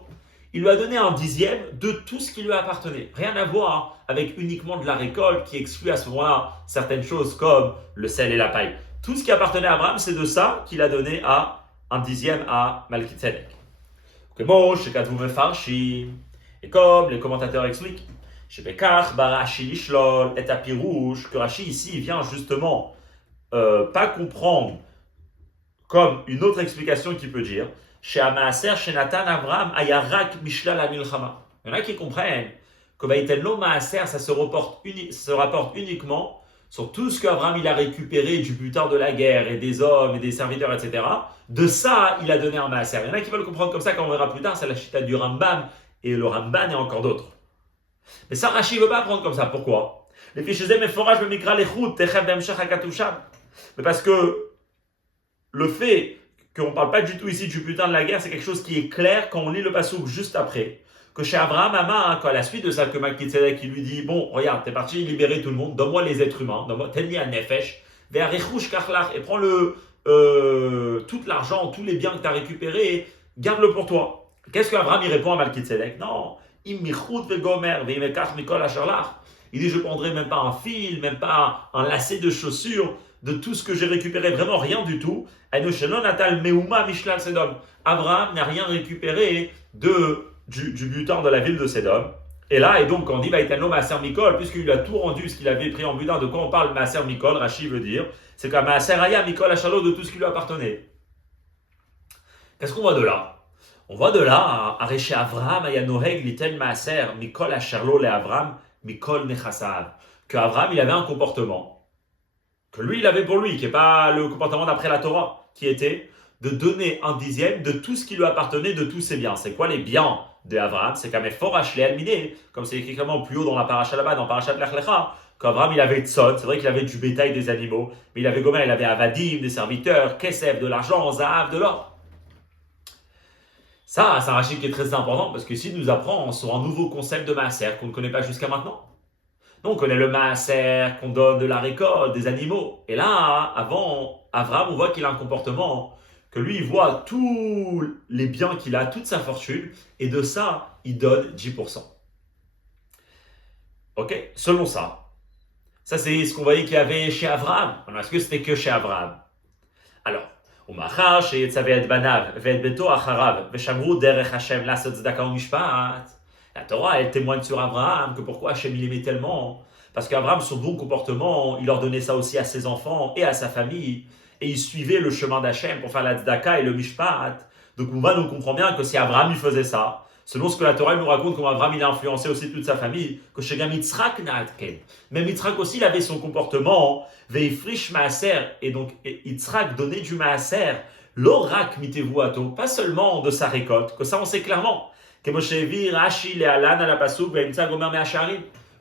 Il lui a donné un dixième de tout ce qui lui appartenait. Rien à voir avec uniquement de la récolte qui exclut à ce moment-là certaines choses comme le sel et la paille. Tout ce qui appartenait à Abraham, c'est de ça qu'il a donné à un dixième à Malki Tzedek. Et comme les commentateurs expliquent, que Rashi ici vient justement pas comprendre comme une autre explication qui peut dire chez Maaser, chez Nathan Abraham, Ayarak Mishla la Milchama. Il y en a qui comprennent que Vaïtelno Maaser, ça se rapporte uniquement sur tout ce qu'Abraham il a récupéré du butin de la guerre et des hommes et des serviteurs, etc. De ça, il a donné un Maaser. Il y en a qui veulent comprendre comme ça, quand on verra plus tard, c'est la chita du Rambam et le Ramban et encore d'autres. Mais ça, Rashi ne veut pas prendre comme ça. Pourquoi? Les fichés mais forage le mikra lechut techem demshach hakatusham. Mais parce que le fait qu'on ne parle pas du tout ici du butin de la guerre, c'est quelque chose qui est clair quand on lit le passouk juste après. Que chez Abraham, quand à la suite de ça, que Malki Tzedek lui dit bon, regarde, t'es parti libérer tout le monde, donne-moi les êtres humains, donne-moi tel un nefesh, vers Rechush Kachlach, et prends tout l'argent, tous les biens que tu as récupérés, garde-le pour toi. Qu'est-ce qu'Abraham il répond à Malki Tzedek? Non, il dit je ne prendrai même pas un fil, même pas un lacet de chaussures de tout ce que j'ai récupéré, vraiment rien du tout. Abraham n'a rien récupéré du butin de la ville de Sédom. Et là, et donc, quand on dit Vaïtano Maaser Mikol, puisqu'il a tout rendu ce qu'il avait pris en butin, de quoi on parle Maaser Mikol, Rashi veut dire, c'est qu'à Maaser Aya Mikol Achalo de tout ce qui lui appartenait. Qu'est-ce qu'on voit de là? On voit de là, Areche Avraham, Ayanoheg, Liten Maaser, Mikol Achalo le Avram, Mikol Nechasav. Que Abraham, il avait un comportement que lui, il avait pour lui, qui n'est pas le comportement d'après la Torah, qui était de donner un dixième de tout ce qui lui appartenait, de tous ses biens. C'est quoi les biens d'Abraham? C'est qu'Améphor Ashley Alminé, comme c'est écrit clairement plus haut dans la paracha là-bas, dans paracha de Lech Lecha, qu'Abraham, il avait Tzot, c'est vrai qu'il avait du bétail, des animaux, mais il avait Gomer, il avait Avadim, des serviteurs, Kesef, de l'argent, Zahav, de l'or. Ça, c'est un rachid qui est très important, parce que ici, il nous apprend sur un nouveau concept de Maaser qu'on ne connaît pas jusqu'à maintenant. Donc, on connaît le maaser, qu'on donne de la récolte, des animaux. Et là, avant, Abraham, on voit qu'il a un comportement que lui, il voit tous les biens qu'il a, toute sa fortune, et de ça, il donne 10%. Ok? Selon ça. Ça, c'est ce qu'on voyait qu'il y avait chez Abraham. Est-ce que c'était que chez Abraham? Alors, ומאחר שיצווה את בניו ואת ביתו אחריו, ושמרו דרך השם לעשות צדקה ומשפט, la Torah, elle témoigne sur Abraham que pourquoi Hachem il aimait tellement. Parce qu'Abraham, son bon comportement, il ordonnait ça aussi à ses enfants et à sa famille. Et il suivait le chemin d'Hachem pour faire la tzedaka et le mishpat. Donc on comprend bien que si Abraham il faisait ça, selon ce que la Torah nous raconte, comment Abraham il a influencé aussi toute sa famille, que chez Yitzhak Naatken. Même Yitzhak aussi, il avait son comportement, veifrish maaser, et donc Yitzhak donnait du maaser, l'orak mitevuato, pas seulement de sa récolte, que ça on sait clairement. Le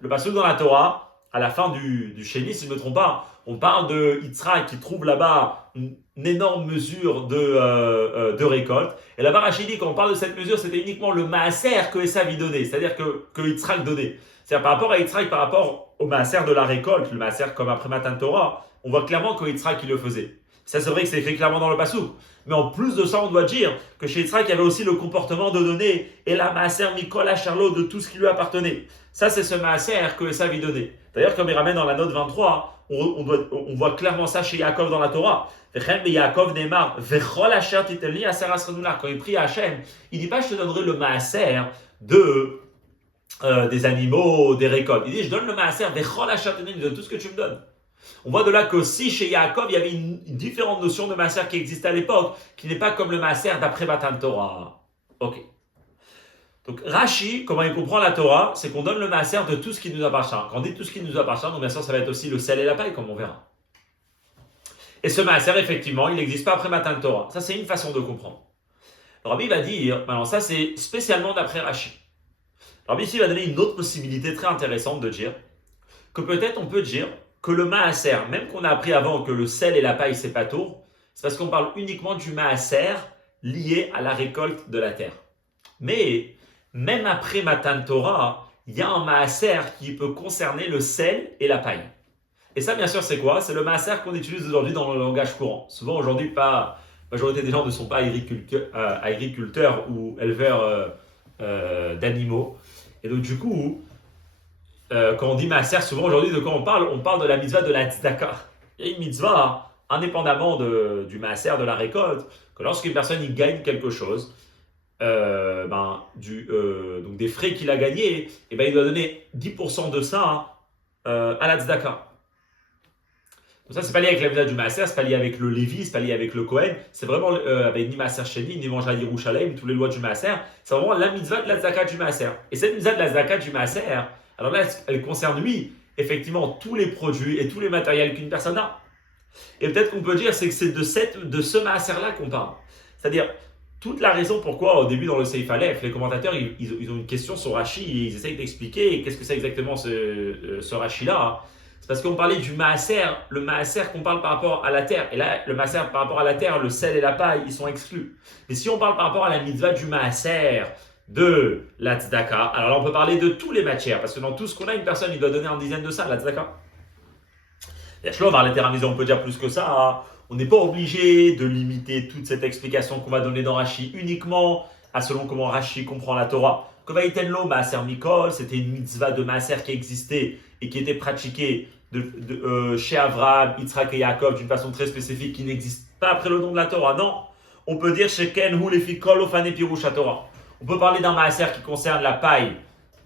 passouk dans la Torah, à la fin du Sheni, si je ne me trompe pas, on parle de Yitzhak qui trouve là-bas une énorme mesure de récolte. Et là-bas, Rachid dit, quand on parle de cette mesure, c'était uniquement le maaser que Esav y donnait, c'est-à-dire que Yitzhak donnait. C'est-à-dire par rapport à Yitzhak, par rapport au maaser de la récolte, le maaser comme après Matan Torah, on voit clairement que Yitzhak il le faisait. Ça, c'est vrai que c'est écrit clairement dans le passouk. Mais en plus de ça, on doit dire que chez Yitzhak, il y avait aussi le comportement de donner et la maaser Mikol Charlot de tout ce qui lui appartenait. Ça, c'est ce maaser que Esav y donnait. D'ailleurs, comme il ramène dans la note 23, on voit clairement ça chez Yaakov dans la Torah. Quand il prie à Hachem, il ne dit pas je te donnerai le maaser des animaux, des récoltes. Il dit je donne le maaser de tout ce que tu me donnes. On voit de là qu'aussi chez Yaakov, il y avait une différente notion de maaser qui existait à l'époque, qui n'est pas comme le maaser d'après Matan Torah. Ok. Donc Rashi, comment il comprend la Torah, c'est qu'on donne le maaser de tout ce qui nous appartient. Quand on dit tout ce qui nous appartient, donc bien sûr ça va être aussi le sel et la paille, comme on verra. Et ce maaser, effectivement, il n'existe pas après Matan Torah. Ça, c'est une façon de comprendre. Le Rabbi va dire, maintenant ça c'est spécialement d'après Rashi. Le Rabbi ici va donner une autre possibilité très intéressante de dire que peut-être on peut dire que le maaser, même qu'on a appris avant que le sel et la paille c'est pas tour, c'est parce qu'on parle uniquement du maaser lié à la récolte de la terre. Mais même après Matan Torah, il y a un maaser qui peut concerner le sel et la paille. Et ça, bien sûr, c'est quoi? C'est le maaser qu'on utilise aujourd'hui dans le langage courant. Souvent, aujourd'hui, la majorité des gens ne sont pas agriculteurs ou éleveurs d'animaux. Et donc, du coup, quand on dit maaser, souvent aujourd'hui, de quoi on parle de la mitzvah de la tzedaka. Il y a une mitzvah, indépendamment du maaser, de la récolte, que lorsqu'une personne il gagne quelque chose, donc des frais qu'il a gagnés, et il doit donner 10% de ça à la tzedaka. Donc ça, c'est pas lié avec la mitzvah du maaser, c'est pas lié avec le Lévi, c'est pas lié avec le Kohen, c'est vraiment avec ni maaser sheni, ni manger à Yerushalayim, toutes les lois du maaser, c'est vraiment la mitzvah de la tzedaka du maaser. Et cette mitzvah de la tzedaka du maaser, alors là, elle concerne, oui, effectivement, tous les produits et tous les matériels qu'une personne a. Et peut-être qu'on peut dire c'est que c'est de ce maaser-là qu'on parle. C'est-à-dire, toute la raison pourquoi, au début dans le Seif Aleph, les commentateurs, ils ont une question sur Rashi et ils essayent d'expliquer qu'est-ce que c'est exactement ce Rashi-là. C'est parce qu'on parlait du maaser, le maaser qu'on parle par rapport à la terre. Et là, le maaser par rapport à la terre, le sel et la paille, ils sont exclus. Mais si on parle par rapport à la mitzvah du maaser, de la tzedaka, alors là on peut parler de toutes les matières, parce que dans tout ce qu'on a, une personne il doit donner un dizaine de ça, la tzedaka. Et on peut dire plus que ça, on n'est pas obligé de limiter toute cette explication qu'on va donner dans Rashi uniquement à selon comment Rashi comprend la Torah. Kovaïtenlo maaser mikol, c'était une mitzvah de maaser qui existait et qui était pratiquée chez Abraham, Yitzhak et Yaakov d'une façon très spécifique qui n'existe pas après le nom de la Torah. Non, on peut dire sheken hu lefi kol ofane pirush Torah. On peut parler d'un maaser qui concerne la paille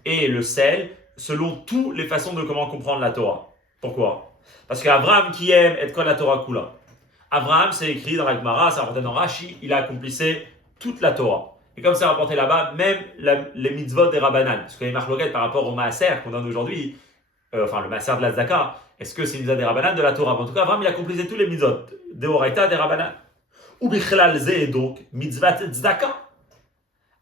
et le sel selon toutes les façons de comment comprendre la Torah. Pourquoi? Parce qu'Abraham qui aime et kol la Torah kula. Abraham, c'est écrit dans la Gemara, c'est rapporté dans Rashi, il a accomplissé toute la Torah. Et comme c'est rapporté là-bas, même les mitzvot des Rabbanan. Parce qu'il y a une marloquette par rapport au maaser qu'on donne aujourd'hui, le maaser de la tzedaka, est-ce que c'est une mitzvah des Rabbanan de la Torah? En tout cas, Abraham, il a accomplissé tous les mitzvot des Horaïta des Rabbanan. Ou bichlal ze donc mitzvah tzedaka.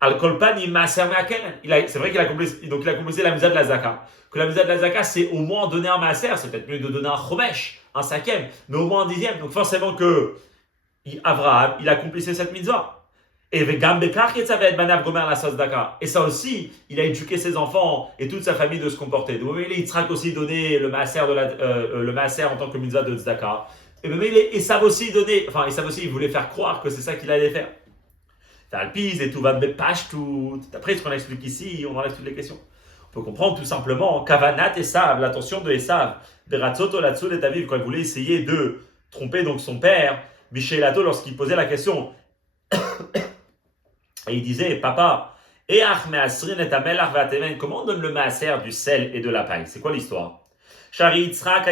Al-Kolpan, c'est vrai qu'il a accomplissé la mitzvah de la zaka. Que la mitzvah de la zaka, c'est au moins donner un maaser, c'est peut-être mieux de donner un chomesh, un cinquième, mais au moins un dixième. Donc forcément que Abraham, il a accomplissé cette mitzvah. Et ça aussi, il a éduqué ses enfants et toute sa famille de se comporter. Donc il Yitzhak aussi donné le maaser en tant que mitzvah de tzedaka. Et même il savent aussi il voulait faire croire que c'est ça qu'il allait faire. Talpiz et tout va tout. Après ce qu'on explique ici, on enlève toutes les questions. On peut comprendre tout simplement Kavanat Esav, l'attention de Esav, Beratzoto Latsul et David, quand il voulait essayer de tromper donc son père, Bishelato, lorsqu'il posait la question, et il disait, papa, comment on donne le maaser du sel et de la paille? C'est quoi l'histoire? Yitzhak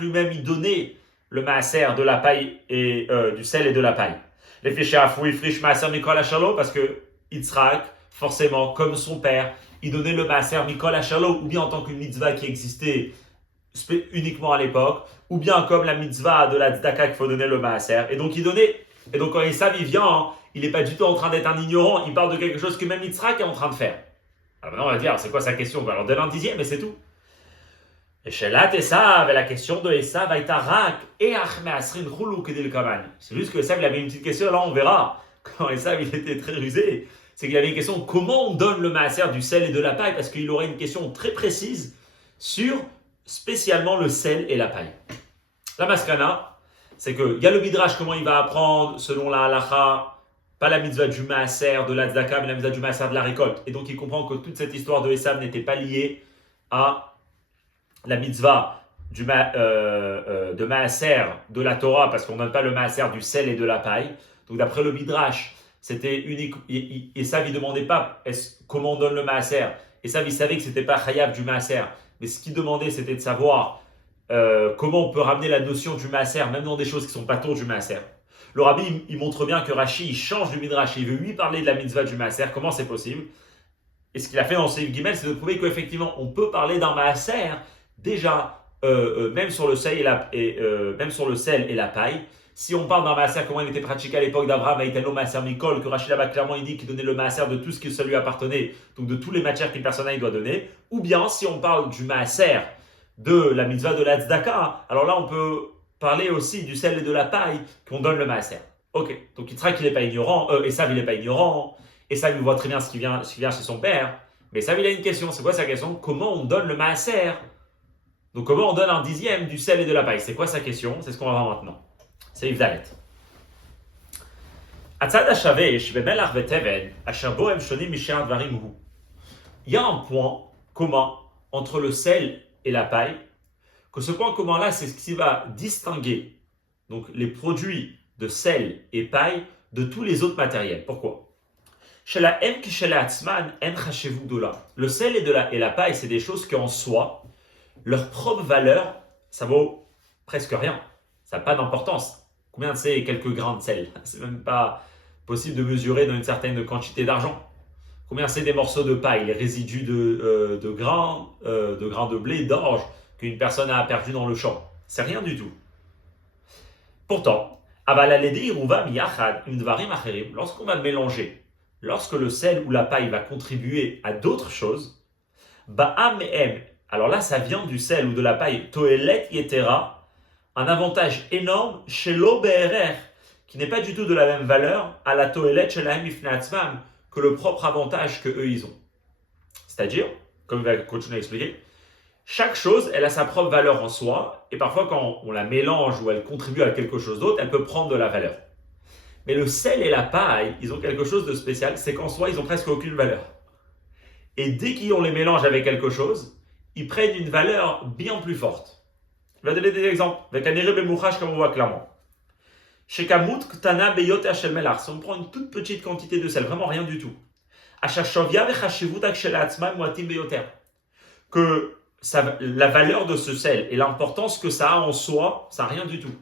lui-même, il donnait le maaser de la paille et du sel et de la paille. Les parce que Yitzhak, forcément, comme son père, il donnait le maaser Mikol Hashalo, ou bien en tant qu'une mitzvah qui existait uniquement à l'époque, ou bien comme la mitzvah de la tzedaka qu'il faut donner le maaser. Et donc il donnait. Et donc quand Esav il vient, il n'est pas du tout en train d'être un ignorant, il parle de quelque chose que même Yitzhak est en train de faire. Alors maintenant on va dire, c'est quoi sa question? Alors donne un dixième, mais c'est tout. Et Shelat Esav, et la question de Esav, Aïtarak, et Achme Asrin Roulou Kedil Kaman. C'est juste que Esav il avait une petite question, là on verra. Quand Esav il était très rusé, c'est qu'il avait une question, comment on donne le maaser du sel et de la paille? Parce qu'il aurait une question très précise sur spécialement le sel et la paille. La maskana, c'est qu'il y a le midrash, comment il va apprendre selon la halacha, pas la mitzvah du maaser, de la tzedaka, mais la mitzvah du maaser de la récolte. Et donc il comprend que toute cette histoire de Esav n'était pas liée à la mitzvah de maaser de la Torah, parce qu'on ne donne pas le maaser du sel et de la paille. Donc d'après le midrash, c'était unique. Esav il ne demandait pas comment on donne le maaser. Esav il savait que ce n'était pas chayav du maaser. Mais ce qu'il demandait, c'était de savoir comment on peut ramener la notion du maaser, même dans des choses qui ne sont pas tour du maaser. Le rabbi, il montre bien que Rashi, il change du midrash, il veut lui parler de la mitzvah du maaser, comment c'est possible? Et ce qu'il a fait dans Seif Gimel, c'est de prouver qu'effectivement, on peut parler d'un maaser, déjà, même sur le sel et la paille. Si on parle d'un maaser, comment il était pratiqué à l'époque d'Abraham, Aïtano Maaser Mikol, que Rashi là-bas clairement il dit qu'il donnait le maaser de tout ce qui lui appartenait, donc de toutes les matières qu'une personne doit donner, ou bien si on parle du maaser de la mitzvah de la tzedaka, alors là on peut parler aussi du sel et de la paille qu'on donne le maaser. Ok, donc Yitzhak il n'est pas ignorant, Esav il n'est pas ignorant, Esav il voit très bien ce qui vient chez son père, mais Esav il a une question, c'est quoi sa question? Comment on donne le maaser? Donc comment on donne un dixième du sel et de la paille? C'est quoi sa question? C'est ce qu'on va voir maintenant. C'est Yvdalet. Il y a un point commun entre le sel et la paille, que ce point commun-là, c'est ce qui va distinguer donc, les produits de sel et paille de tous les autres matériels. Pourquoi? Le sel et la paille, c'est des choses qui en soi, leur propre valeur, ça vaut presque rien. Ça n'a pas d'importance. Combien c'est quelques grains de sel? C'est même pas possible de mesurer dans une certaine quantité d'argent. Combien c'est des morceaux de paille, les résidus de grains de blé, d'orge qu'une personne a perdu dans le champ? C'est rien du tout. Pourtant, lorsqu'on va mélanger, lorsque le sel ou la paille va contribuer à d'autres choses, alors là ça vient du sel ou de la paille, toelet yetera, un avantage énorme chez l'OBRR, qui n'est pas du tout de la même valeur à la toelet chez la ifnatzman que le propre avantage qu'eux ils ont. C'est-à-dire, comme il va continuer à expliquer, chaque chose, elle a sa propre valeur en soi, et parfois quand on la mélange ou elle contribue à quelque chose d'autre, elle peut prendre de la valeur. Mais le sel et la paille, ils ont quelque chose de spécial, c'est qu'en soi, ils n'ont presque aucune valeur. Et dès qu'on les mélange avec quelque chose, ils prennent une valeur bien plus forte. Je vais donner des exemples, avec un Erebemouchach comme on voit clairement. Chez Kamut, Ktana, Beyot, Hachel Melar, si on prend une toute petite quantité de sel, vraiment rien du tout, que la valeur de ce sel et l'importance que ça a en soi, ça n'a rien du tout.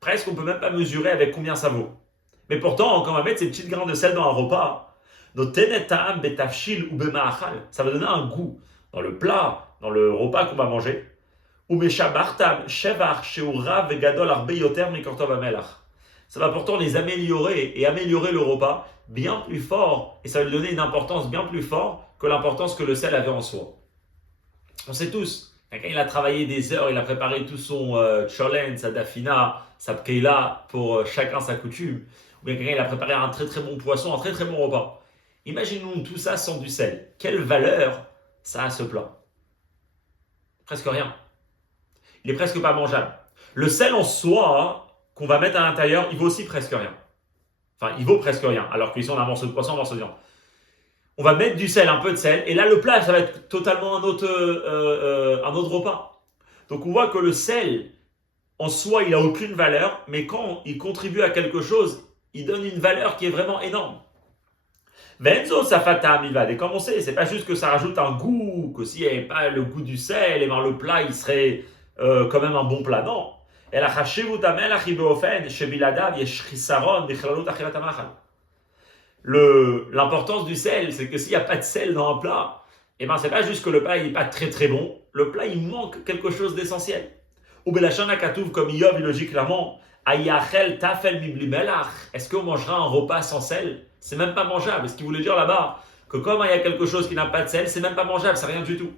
Presque on ne peut même pas mesurer avec combien ça vaut. Mais pourtant, quand on va mettre ces petites grains de sel dans un repas, ça va donner un goût dans le plat, dans le repas qu'on va manger. Ça va pourtant les améliorer et améliorer le repas bien plus fort, et ça va lui donner une importance bien plus forte que l'importance que le sel avait en soi. On sait tous, quelqu'un il a travaillé des heures, il a préparé tout son cholen, sa dafina, sa pkeila pour chacun sa coutume, ou bien quelqu'un il a préparé un très très bon poisson, un très très bon repas. Imaginons tout ça sans du sel. Quelle valeur ça a ce plat? Presque rien. Il est presque pas mangeable. Le sel en soi, qu'on va mettre à l'intérieur, il vaut aussi presque rien. Enfin, il vaut presque rien, alors qu'ils sont un morceau de poisson, un morceau de viande. On va mettre du sel, un peu de sel, et là le plat, ça va être totalement un autre repas. Donc on voit que le sel, en soi, il n'a aucune valeur, mais quand il contribue à quelque chose, il donne une valeur qui est vraiment énorme. Venzo Safata Milvad. Et comme on sait, c'est pas juste que ça rajoute un goût, que s'il n'y avait pas le goût du sel, et ben le plat il serait quand même un bon plat. Non. L'importance du sel, c'est que s'il n'y a pas de sel dans un plat, et ben c'est pas juste que le plat n'est pas très très bon, le plat il manque quelque chose d'essentiel. Ou Belachana Katouv, comme Yov, il le dit clairement, Ayachel Tafel Mibli Melach. Est-ce qu'on mangera un repas sans sel? C'est même pas mangeable. Ce qu'il voulait dire là-bas, que comme il y a quelque chose qui n'a pas de sel, c'est même pas mangeable, c'est rien du tout.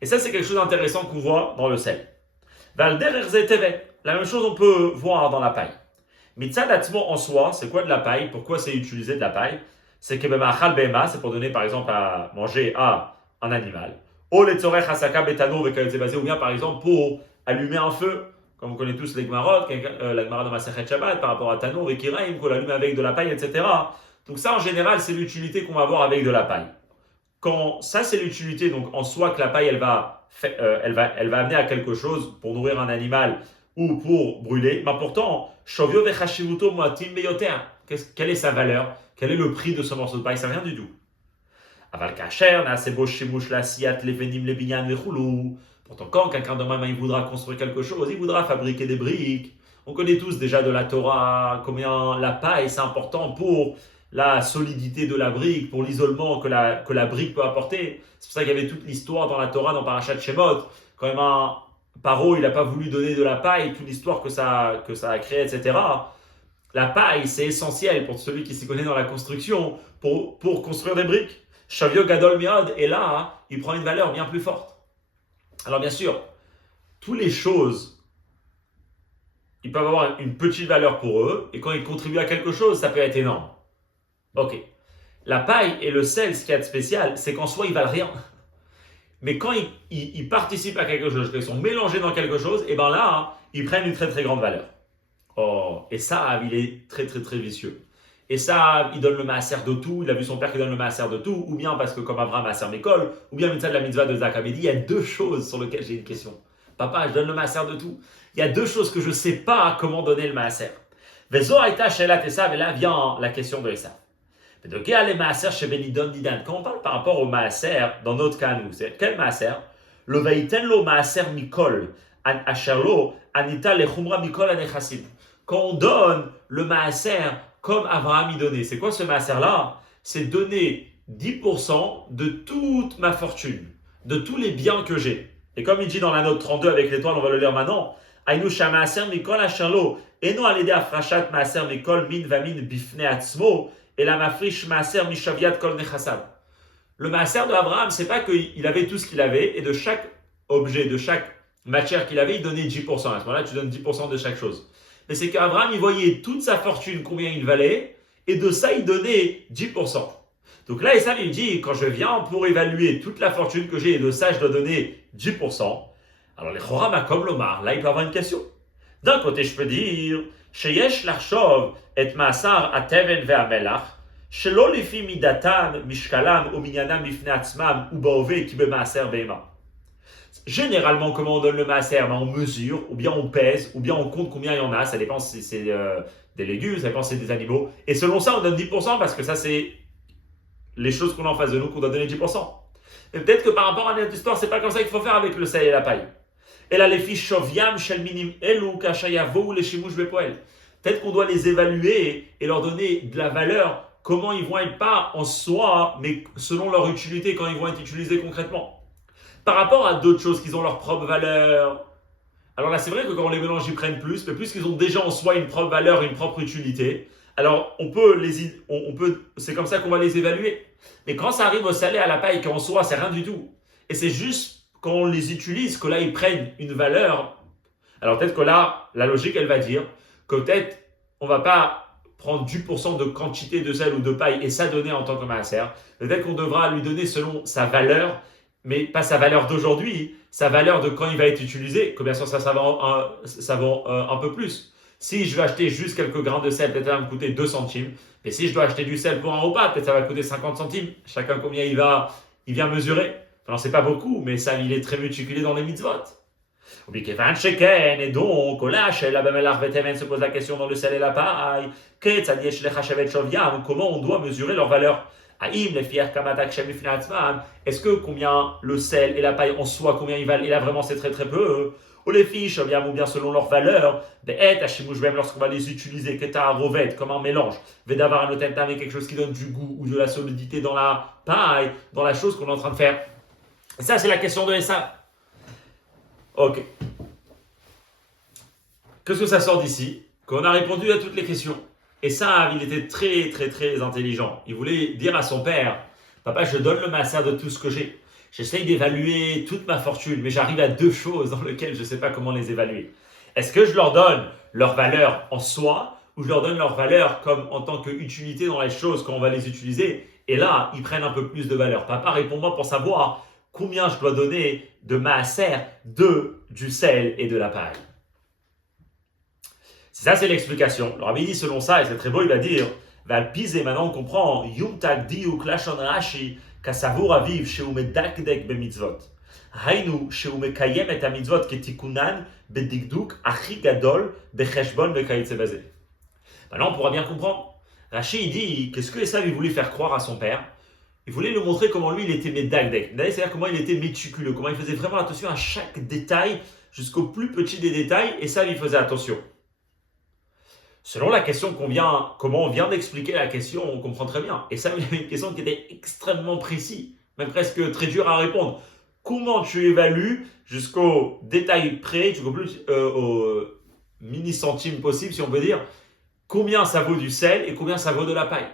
Et ça, c'est quelque chose d'intéressant qu'on voit dans le sel. Valder Erzeteve. La même chose on peut voir dans la paille. Mitzad Atzmo en soi, c'est quoi de la paille? Pourquoi c'est utilisé de la paille? C'est que Bemachal Bema, c'est pour donner par exemple à manger à un animal. Ou Letzorech Hasaka Betano Vekayotzebazé, ou bien par exemple pour allumer un feu, comme vous connaissez tous les Gmarot, la Gmara de Masechet Shabbat par rapport à Tano Vekiraim, qu'on allume avec de la paille, etc. Donc ça en général c'est l'utilité qu'on va avoir avec de la paille. Quand ça c'est l'utilité, donc en soi que la paille elle va amener à quelque chose pour nourrir un animal ou pour brûler, mais pourtant, Shovio vechashivuto moatim beyoter. Quelle est sa valeur? Quel est le prix de ce morceau de paille? C'est rien du tout. Aval kacher, nasebo shimush la siat levenim lebinyan vechulu. Pourtant, quand quelqu'un de même il voudra construire quelque chose, il voudra fabriquer des briques. On connaît tous déjà de la Torah combien la paille c'est important pour la solidité de la brique, pour l'isolement que la brique peut apporter. C'est pour ça qu'il y avait toute l'histoire dans la Torah, dans Parashat Shemot, quand même un Paro, il n'a pas voulu donner de la paille, toute l'histoire que ça a créé, etc. La paille, c'est essentiel pour celui qui s'y connaît dans la construction, pour construire des briques. Shavio Gadol Miod, et là, il prend une valeur bien plus forte. Alors bien sûr, toutes les choses, ils peuvent avoir une petite valeur pour eux, et quand ils contribuent à quelque chose, ça peut être énorme. Ok. La paille et le sel, ce qu'il y a de spécial, c'est qu'en soi, ils valent rien. Mais quand ils participent à quelque chose, qu'ils sont mélangés dans quelque chose, et bien là, ils prennent une très très grande valeur. Oh, et ça, il est très très très vicieux. Et ça, il donne le maaser de tout, il a vu son père qui donne le maaser de tout, ou bien parce que comme Abraham maaser m'école, ou bien mitzvah de la mitzvah de Zakabedi, il y a deux choses sur lesquelles j'ai une question. Papa, je donne le maaser de tout. Il y a deux choses que je ne sais pas comment donner le maaser. Vezo aita shelat Esav, et là vient la question de Esav. Quand on parle par rapport au maaser, dans notre cas, nous, c'est quel maaser? Le vaïten lo maaser mikol, an asherlo, anita lechumra mikol anechasim. Quand on donne le maaser comme Abraham y donnait, c'est quoi ce maaser-là? C'est donner 10% de toute ma fortune, de tous les biens que j'ai. Et comme il dit dans la note 32 avec l'étoile, on va le lire maintenant. Aïnusha maaser mikol asherlo, eno alede afrashat maaser mikol min vamin bifne atzmo. Et la mafrish maaser mishaviat kol nechasab. Le maaser de Abraham, c'est pas qu'il avait tout ce qu'il avait et de chaque objet, de chaque matière qu'il avait, il donnait 10%. À ce moment-là, tu donnes 10% de chaque chose. Mais c'est qu'Abraham, il voyait toute sa fortune, combien il valait, et de ça, il donnait 10%. Donc là, Esav, il dit, quand je viens pour évaluer toute la fortune que j'ai, et de ça, je dois donner 10%. Alors les Choram comme l'Omar, là, il peut avoir une question. D'un côté, je peux dire, Sheyesh l'archov et Maasar Ateven ve'amelach, Shelo lifi midatan mishkalam ou minyanam mifne atzmam ou baove ki be maaser be'ema. Généralement, comment on donne le maaser? On mesure, ou bien on pèse, ou bien on compte combien il y en a. Ça dépend si c'est des légumes, ça dépend si c'est des animaux. Et selon ça, on donne 10% parce que ça, c'est les choses qu'on a en face de nous qu'on doit donner 10%. Mais peut-être que par rapport à notre histoire, c'est pas comme ça qu'il faut faire avec le sel et la paille. Et là, les fiches shoviam shel minim elu kashayavo les shimush bepoel. Peut-être qu'on doit les évaluer et leur donner de la valeur, comment ils vont être pas en soi, mais selon leur utilité, quand ils vont être utilisés concrètement. Par rapport à d'autres choses qui ont leur propre valeur. Alors là, c'est vrai que quand on les mélange, ils prennent plus, mais puisqu'ils ont déjà en soi une propre valeur, une propre utilité, alors c'est comme ça qu'on va les évaluer. Mais quand ça arrive au salé, à la paille, qu'en soi, c'est rien du tout. Et c'est juste quand on les utilise, que là, ils prennent une valeur. Alors peut-être que là, la logique, elle va dire que peut-être, on ne va pas prendre 10% de quantité de sel ou de paille et ça donner en tant que maaser. Peut-être qu'on devra lui donner selon sa valeur, mais pas sa valeur d'aujourd'hui, sa valeur de quand il va être utilisé, que bien sûr, ça va un peu plus. Si je veux acheter juste quelques grains de sel, peut-être ça va me coûter 2 centimes. Mais si je dois acheter du sel pour un repas, peut-être ça va coûter 50 centimes. Chacun combien il vient mesurer. Alors, c'est pas beaucoup, mais ça, il est très méticulé dans les mitzvot. Et donc, se pose la question dans le sel et la paille. Comment on doit mesurer leur valeur? Est-ce que combien le sel et la paille en soi, combien ils valent? Et là vraiment c'est très très peu. Ou les fiches, ou bien selon leur valeur, lorsqu'on va les utiliser, comme un mélange, Vedavar avec quelque chose qui donne du goût ou de la solidité dans la paille, dans la chose qu'on est en train de faire. Et ça c'est la question de Esav. Ok. Qu'est-ce que ça sort d'ici? Qu'on a répondu à toutes les questions. Et ça, il était très, très, très intelligent. Il voulait dire à son père, papa, je donne le maaser de tout ce que j'ai. J'essaye d'évaluer toute ma fortune, mais j'arrive à deux choses dans lesquelles je ne sais pas comment les évaluer. Est-ce que je leur donne leur valeur en soi, ou je leur donne leur valeur comme en tant qu'utilité dans les choses quand on va les utiliser? Et là, ils prennent un peu plus de valeur. Papa, réponds-moi pour savoir combien je dois donner de maaser, du sel et de la paille. Ça, c'est l'explication. Le rabbi dit selon ça, et c'est très beau, il va dire, Valpise, maintenant on comprend, Yumtak diuk lashon Rashi, kasavur aviv, sheu medakdek bemitzvot. Hainu, sheu mekayem et mitzvot ketikunan, bedigduk, achi gadol, becheshbon, bekayitse bazé. Maintenant, on pourra bien comprendre. Rashi, il dit, qu'est-ce que Esav voulait faire croire à son père? Il voulait lui montrer comment lui, il était medakdek. C'est-à-dire comment il était méticuleux, comment il faisait vraiment attention à chaque détail, jusqu'au plus petit des détails, et ça, il faisait attention. Selon la question comment on vient d'expliquer la question, on comprend très bien. Et ça, il y avait une question qui était extrêmement précise, même presque très dure à répondre. Comment tu évalues jusqu'au détail près, au mini-centime possible, si on peut dire, combien ça vaut du sel et combien ça vaut de la paille?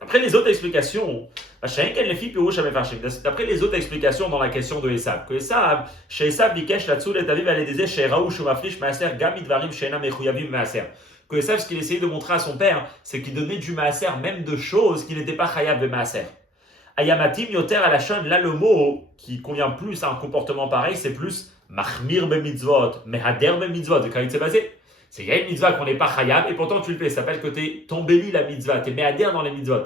Après les autres explications, d'après les autres explications dans la question de Esav, que Esav, chez Esav, Bikesh, Latsoul et Aviv, elle disait, chez Raou, Shumafrish, Maaser, Gamid, Varim, Shena, Mechuyavim, Maaser. Que Esav, ce qu'il essayait de montrer à son père, c'est qu'il donnait du maaser, même de choses qui n'étaient pas chayav de maaser. Ayamatim yoter alashon, là le mot qui convient plus à un comportement pareil, c'est plus machmir be mitzvot, mehader be mitzvot, de quand il s'est basé. C'est qu'il y a une mitzvah qu'on n'est pas chayav, et pourtant tu le fais, ça s'appelle que tu t'embellis la mitzvah, tu es mehader dans les mitzvot.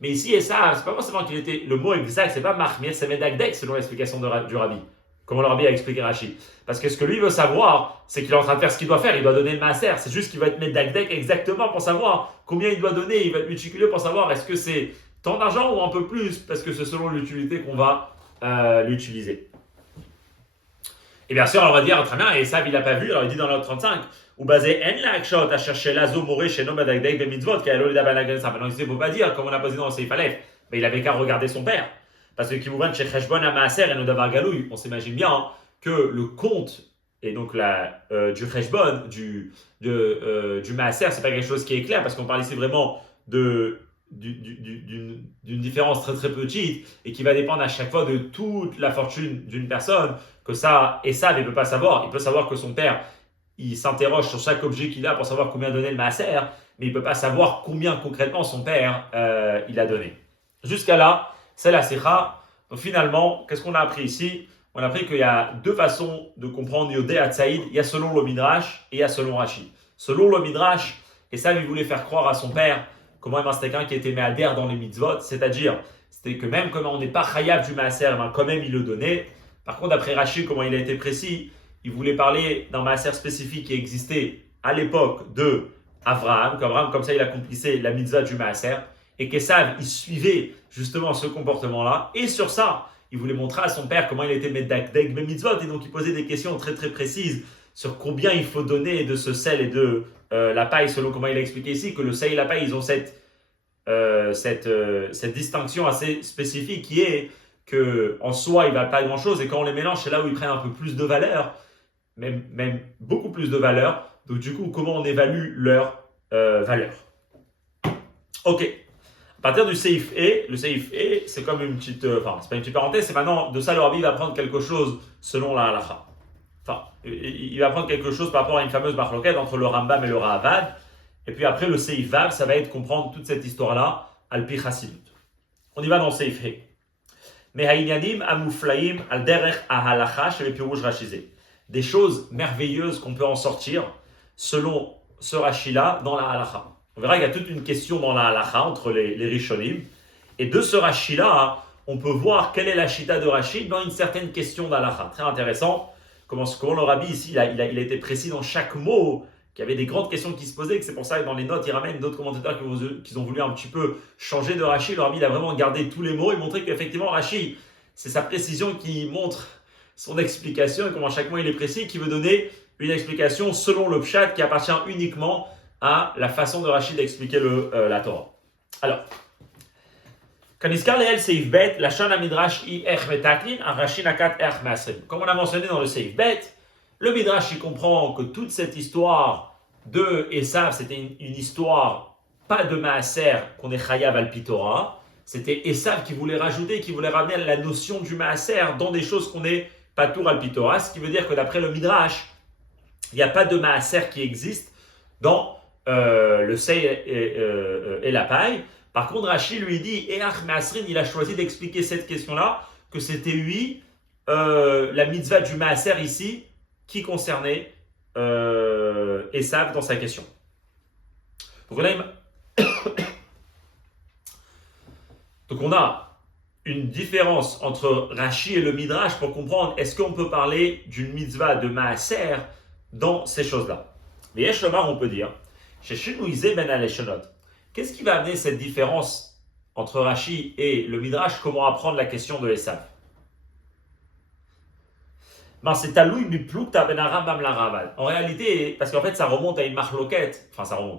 Mais ici, Esav, c'est pas forcément qu'il était, le mot exact, c'est pas machmir, c'est medakdek, selon l'explication du rabbi. Comment le rabbi a expliqué Rashi. Parce que ce que lui veut savoir, c'est qu'il est en train de faire ce qu'il doit faire. Il doit donner le maaser. C'est juste qu'il va être medakdek exactement pour savoir combien il doit donner. Il va être méticuleux pour savoir est-ce que c'est tant d'argent ou un peu plus, parce que c'est selon l'utilité qu'on va l'utiliser. Et bien sûr, on va dire très bien, et ça, il n'a pas vu. Alors il dit dans l'autre 35, ou basé en la akshot à chercher l'azo moré chez nos medakdek be mitzvot, qui a l'olida banagansa. Maintenant, il ne faut pas dire, comme on a posé dans le Seif Aleph, mais il avait qu'à regarder son père. Parce que Kimouvan chez Cheshbon à Maaser et Nodavar Galouy, on s'imagine bien que le compte et donc du Cheshbon, du Maaser, c'est pas quelque chose qui est clair parce qu'on parle ici vraiment d'une différence très très petite et qui va dépendre à chaque fois de toute la fortune d'une personne. Que ça, et ça, il ne peut pas savoir. Il peut savoir que son père, il s'interroge sur chaque objet qu'il a pour savoir combien donner le Maaser, mais il ne peut pas savoir combien concrètement son père il a donné. Jusqu'à là, c'est la Sikha. Donc finalement, qu'est-ce qu'on a appris ici? On a appris qu'il y a deux façons de comprendre Yodé Hatzaïd. Il y a selon le Midrash et il y a selon Rashi. Selon le Midrash, et ça lui voulait faire croire à son père comment c'était quelqu'un qui était méadère dans les mitzvot, c'est-à-dire c'était que même comme on n'est pas chayav du maaser, quand même il le donnait. Par contre, d'après Rashi, comment il a été précis, il voulait parler d'un maaser spécifique qui existait à l'époque de Abraham, comme ça il accomplissait la mitzvah du maaser. Et qu'Esav, il suivait justement ce comportement-là. Et sur ça, il voulait montrer à son père comment il était medakdek be mitzvot. Et donc, il posait des questions très très précises sur combien il faut donner de ce sel et de la paille, selon comment il a expliqué ici, que le sel et la paille, ils ont cette distinction assez spécifique qui est qu'en soi, ils ne valent pas grand-chose. Et quand on les mélange, c'est là où ils prennent un peu plus de valeur, même beaucoup plus de valeur. Donc, du coup, comment on évalue leur valeur? Ok. À partir du Seif E, le Seif E, c'est comme une petite, c'est pas une petite parenthèse, c'est maintenant, de ça le Rabbi va prendre quelque chose selon la halakha. Il va prendre quelque chose par rapport à une fameuse marloquette entre le Rambam et le Ravad, et puis après le Seif Vav, ça va être comprendre toute cette histoire-là, al-pi chassidut. On y va dans le Seif E. Mehaïnyanim amuflaim al derech ahalacha chez les pirouj rachizé. Des choses merveilleuses qu'on peut en sortir selon ce Rashi-là dans la halakha. On verra qu'il y a toute une question dans la halakha entre les Rishonim. Et de ce Rashi-là, on peut voir quelle est la shita de Rashi dans une certaine question d'halakha. Très intéressant. comment le rabbi ici, il a été précis dans chaque mot, qu'il y avait des grandes questions qui se posaient, que c'est pour ça que dans les notes, il ramène d'autres commentateurs qui ont voulu un petit peu changer de Rashi. Le rabbi, il a vraiment gardé tous les mots et montré qu'effectivement, Rashi, c'est sa précision qui montre son explication et comment chaque mot il est précis, qui veut donner une explication selon le pshat qui appartient uniquement à la façon de Rashi d'expliquer la Torah. Alors, Kaniskar leel seif bet, la shana midrash i ech metaklin, un Rashi nakat ech masrim. Comme on a mentionné dans le seif bet, le midrash il comprend que toute cette histoire de Esav, c'était une histoire pas de maaser qu'on est chayav al pitora, c'était Esav qui voulait rajouter, qui voulait ramener la notion du maaser dans des choses qu'on est patour al pitora, ce qui veut dire que d'après le midrash, il n'y a pas de maaser qui existe dans le sei et la paille. Par contre, Rashi lui dit, Each Masrin, il a choisi d'expliquer cette question-là, que c'était lui, la mitzvah du maaser ici, qui concernait Esav dans sa question. Donc on a une différence entre Rashi et le Midrash pour comprendre est-ce qu'on peut parler d'une mitzvah de maaser dans ces choses-là. Mais Yesh Lomar, on peut dire, chez Shinouizé ben Aleshonot, qu'est-ce qui va amener cette différence entre Rashi et le Midrash? Comment apprendre la question de Esav? C'est Taloui Biplukta ben Rambam la Ravad. En réalité, parce qu'en fait ça remonte à une marloquette,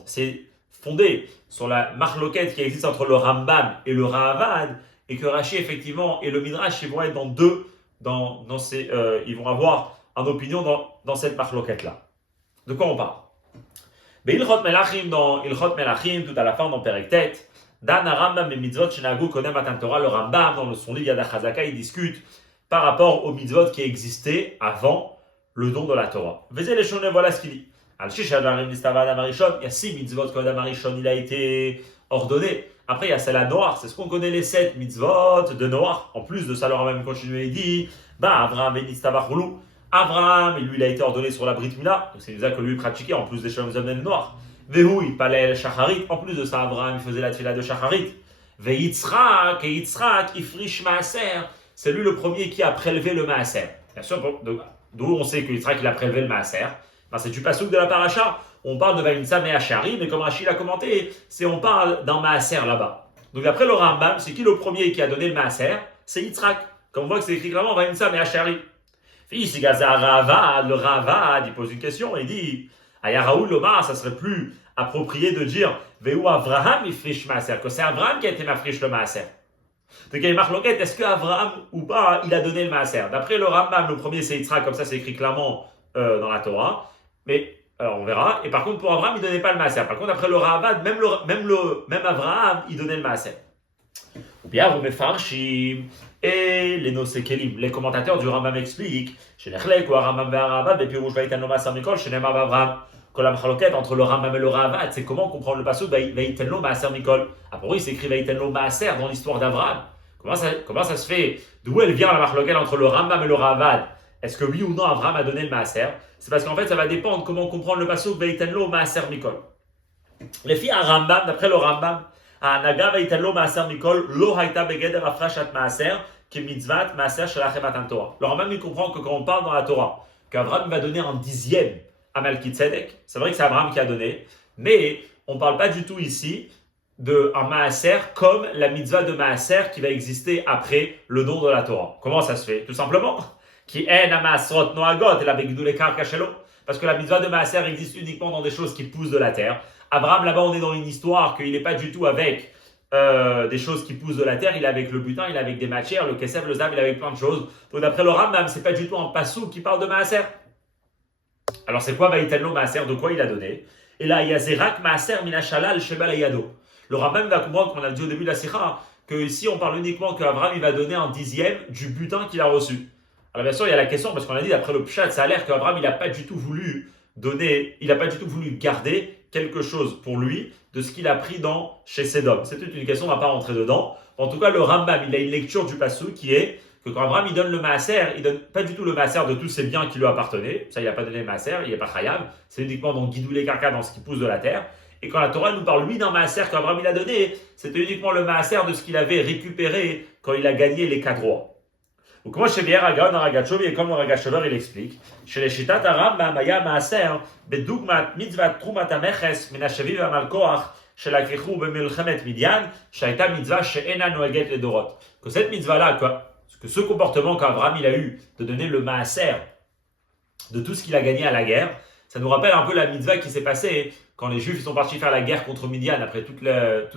c'est fondé sur la marloquette qui existe entre le Rambam et le Ravad, et que Rashi effectivement et le Midrash ils vont être ils vont avoir une opinion dans cette marloquette-là. De quoi on parle? Ilchot Melachim, dans Ilchot Melachim, tout à la fin dans Perek Tet, Dan Rambam et Mitzvot Shenagu Kodem Matan Torah, le Rambam, dans son livre Yad HaChazaka, il discute par rapport aux mitzvot qui existaient avant le don de la Torah. Vezé les Shoné, voilà ce qu'il dit. Al-Shish Adarim Nistavad Amarishon, il y a 6 mitzvot Kodem Amarishon, il a été ordonné. Après, il y a celle à Noach, c'est ce qu'on connaît les 7 mitzvot de Noach. En plus de ça, le Rambam continue et dit, Avraham et Nistavachulu. Avraham, et lui, il a été ordonné sur la Brit Mila, donc c'est une que lui pratiquait en plus des Shalom Zamnen noirs. Vehu, il palait Shacharit, en plus de ça, Avraham, il faisait la tefila de Shacharit. Ve Yitzhak, et Yitzhak, Ifrish Maaser, c'est lui le premier qui a prélevé le Maaser. Bien sûr, d'où on sait que Yitzhak, il a prélevé le Maaser. C'est du pasouk de la paracha, on parle de Vaïnsa Meachari, mais comme Rachid l'a commenté, on parle d'un Maaser là-bas. Donc après le Rambam, c'est qui le premier qui a donné le Maaser? C'est Yitzhak. Comme on voit que c'est écrit clairement Vaïnsa Meachari. Ici, le Ravad, il pose une question, il dit Ayaraoul Lomar, ça serait plus approprié de dire Veu Avraham ifrish maaser, que c'est Avraham qui a été mafrish le maaser. Donc il y a une marloquette, est-ce que Avraham ou pas, il a donné le maaser? D'après le Rambam, le premier c'est Yitzhak, comme ça c'est écrit clairement dans la Torah, mais alors on verra. Et par contre pour Avraham, il ne donnait pas le maaser. Par contre, d'après le Ravad, même Avraham, il donnait le maaser. Ou bien vous mefarshim. Et les Nosekelim, les commentateurs du Rambam expliquent chez Nechlek ou Rambam Ravad, et puis Rouge Vaïtan Loma Samikol, chez Nema Bavram, que la machaloquette entre le Rambam et le Ravad, c'est comment comprendre le passage Vaïtan Loma Samikol. Après, il s'écrit Vaïtan Loma Maaser dans l'histoire d'Avraham. Comment ça se fait? D'où elle vient la machaloquette entre le Rambam et le Ravad? Est-ce que oui ou non Avraham a donné le Maaser? C'est parce qu'en fait, ça va dépendre comment comprendre le passage Vaïtan Loma Maaser Mikol. Les filles à Rambam, d'après le Rambam, Naga Vaïtalo Maaser Mikol, Lo Haïta Begeder Afrashat Maaser, qui est mitzvat Maaser Shalachem Matan Torah. Le Rambam il comprend que quand on parle dans la Torah, qu'Abraham va donner un 10e à Melchitzedek, c'est vrai que c'est Abraham qui a donné, mais on ne parle pas du tout ici d'un Maaser comme la mitzvah de Maaser qui va exister après le don de la Torah. Comment ça se fait? Tout simplement, qui est na Maasrot Noagot et la Begdule Karkashelo, parce que la mitzvah de Maaser existe uniquement dans des choses qui poussent de la terre. Abraham, là-bas, on est dans une histoire qu'il n'est pas du tout avec des choses qui poussent de la terre, il est avec le butin, il est avec des matières, le kesef, le zav, il est avec plein de choses. Donc d'après le Rambam, c'est pas du tout un passou qui parle de Maaser. Alors c'est quoi Vaïtelno Maaser? De quoi il a donné? Et là, il y a Zerak Maaser Minashalal Shebal Ayado. Le Rambam va comprendre, qu'on a dit au début de la Sikha, que ici on parle uniquement qu'Abraham il va donner un 10e du butin qu'il a reçu. Alors bien sûr, il y a la question, parce qu'on a dit d'après le Pshat, ça a l'air qu'Abraham il n'a pas du tout voulu donner, il n'a pas du tout voulu garder quelque chose pour lui de ce qu'il a pris chez Sédom. C'est toute une question, on ne va pas rentrer dedans. En tout cas, le Rambam, il a une lecture du passou qui est que quand Abraham il donne le maaser, il donne pas du tout le maaser de tous ses biens qui lui appartenaient. Ça, il n'a pas donné le maaser, il n'est pas chayav. C'est uniquement dans Guidoulé Karka, dans ce qui pousse de la terre. Et quand la Torah nous parle, lui, d'un maaser qu'Abraham il a donné, c'était uniquement le maaser de ce qu'il avait récupéré quand il a gagné les 4 rois. Ou comment chez Bier Agaon Ragachovi, et comme le Ragachover il explique, chez les Shitat Arambam, Maya Maaser, Bedugmat Mitzvat Trumat Ameches, Menashaviv Amalkoach, chez la Krichou Bemilchemet Midian, Shaita Mitzvah chez Ena Noeget le Dorot. Que cette mitzvah-là, que ce comportement qu'Abraham il a eu de donner le Maaser de tout ce qu'il a gagné à la guerre, ça nous rappelle un peu la mitzvah qui s'est passée quand les Juifs ils sont partis faire la guerre contre Midian. Après tout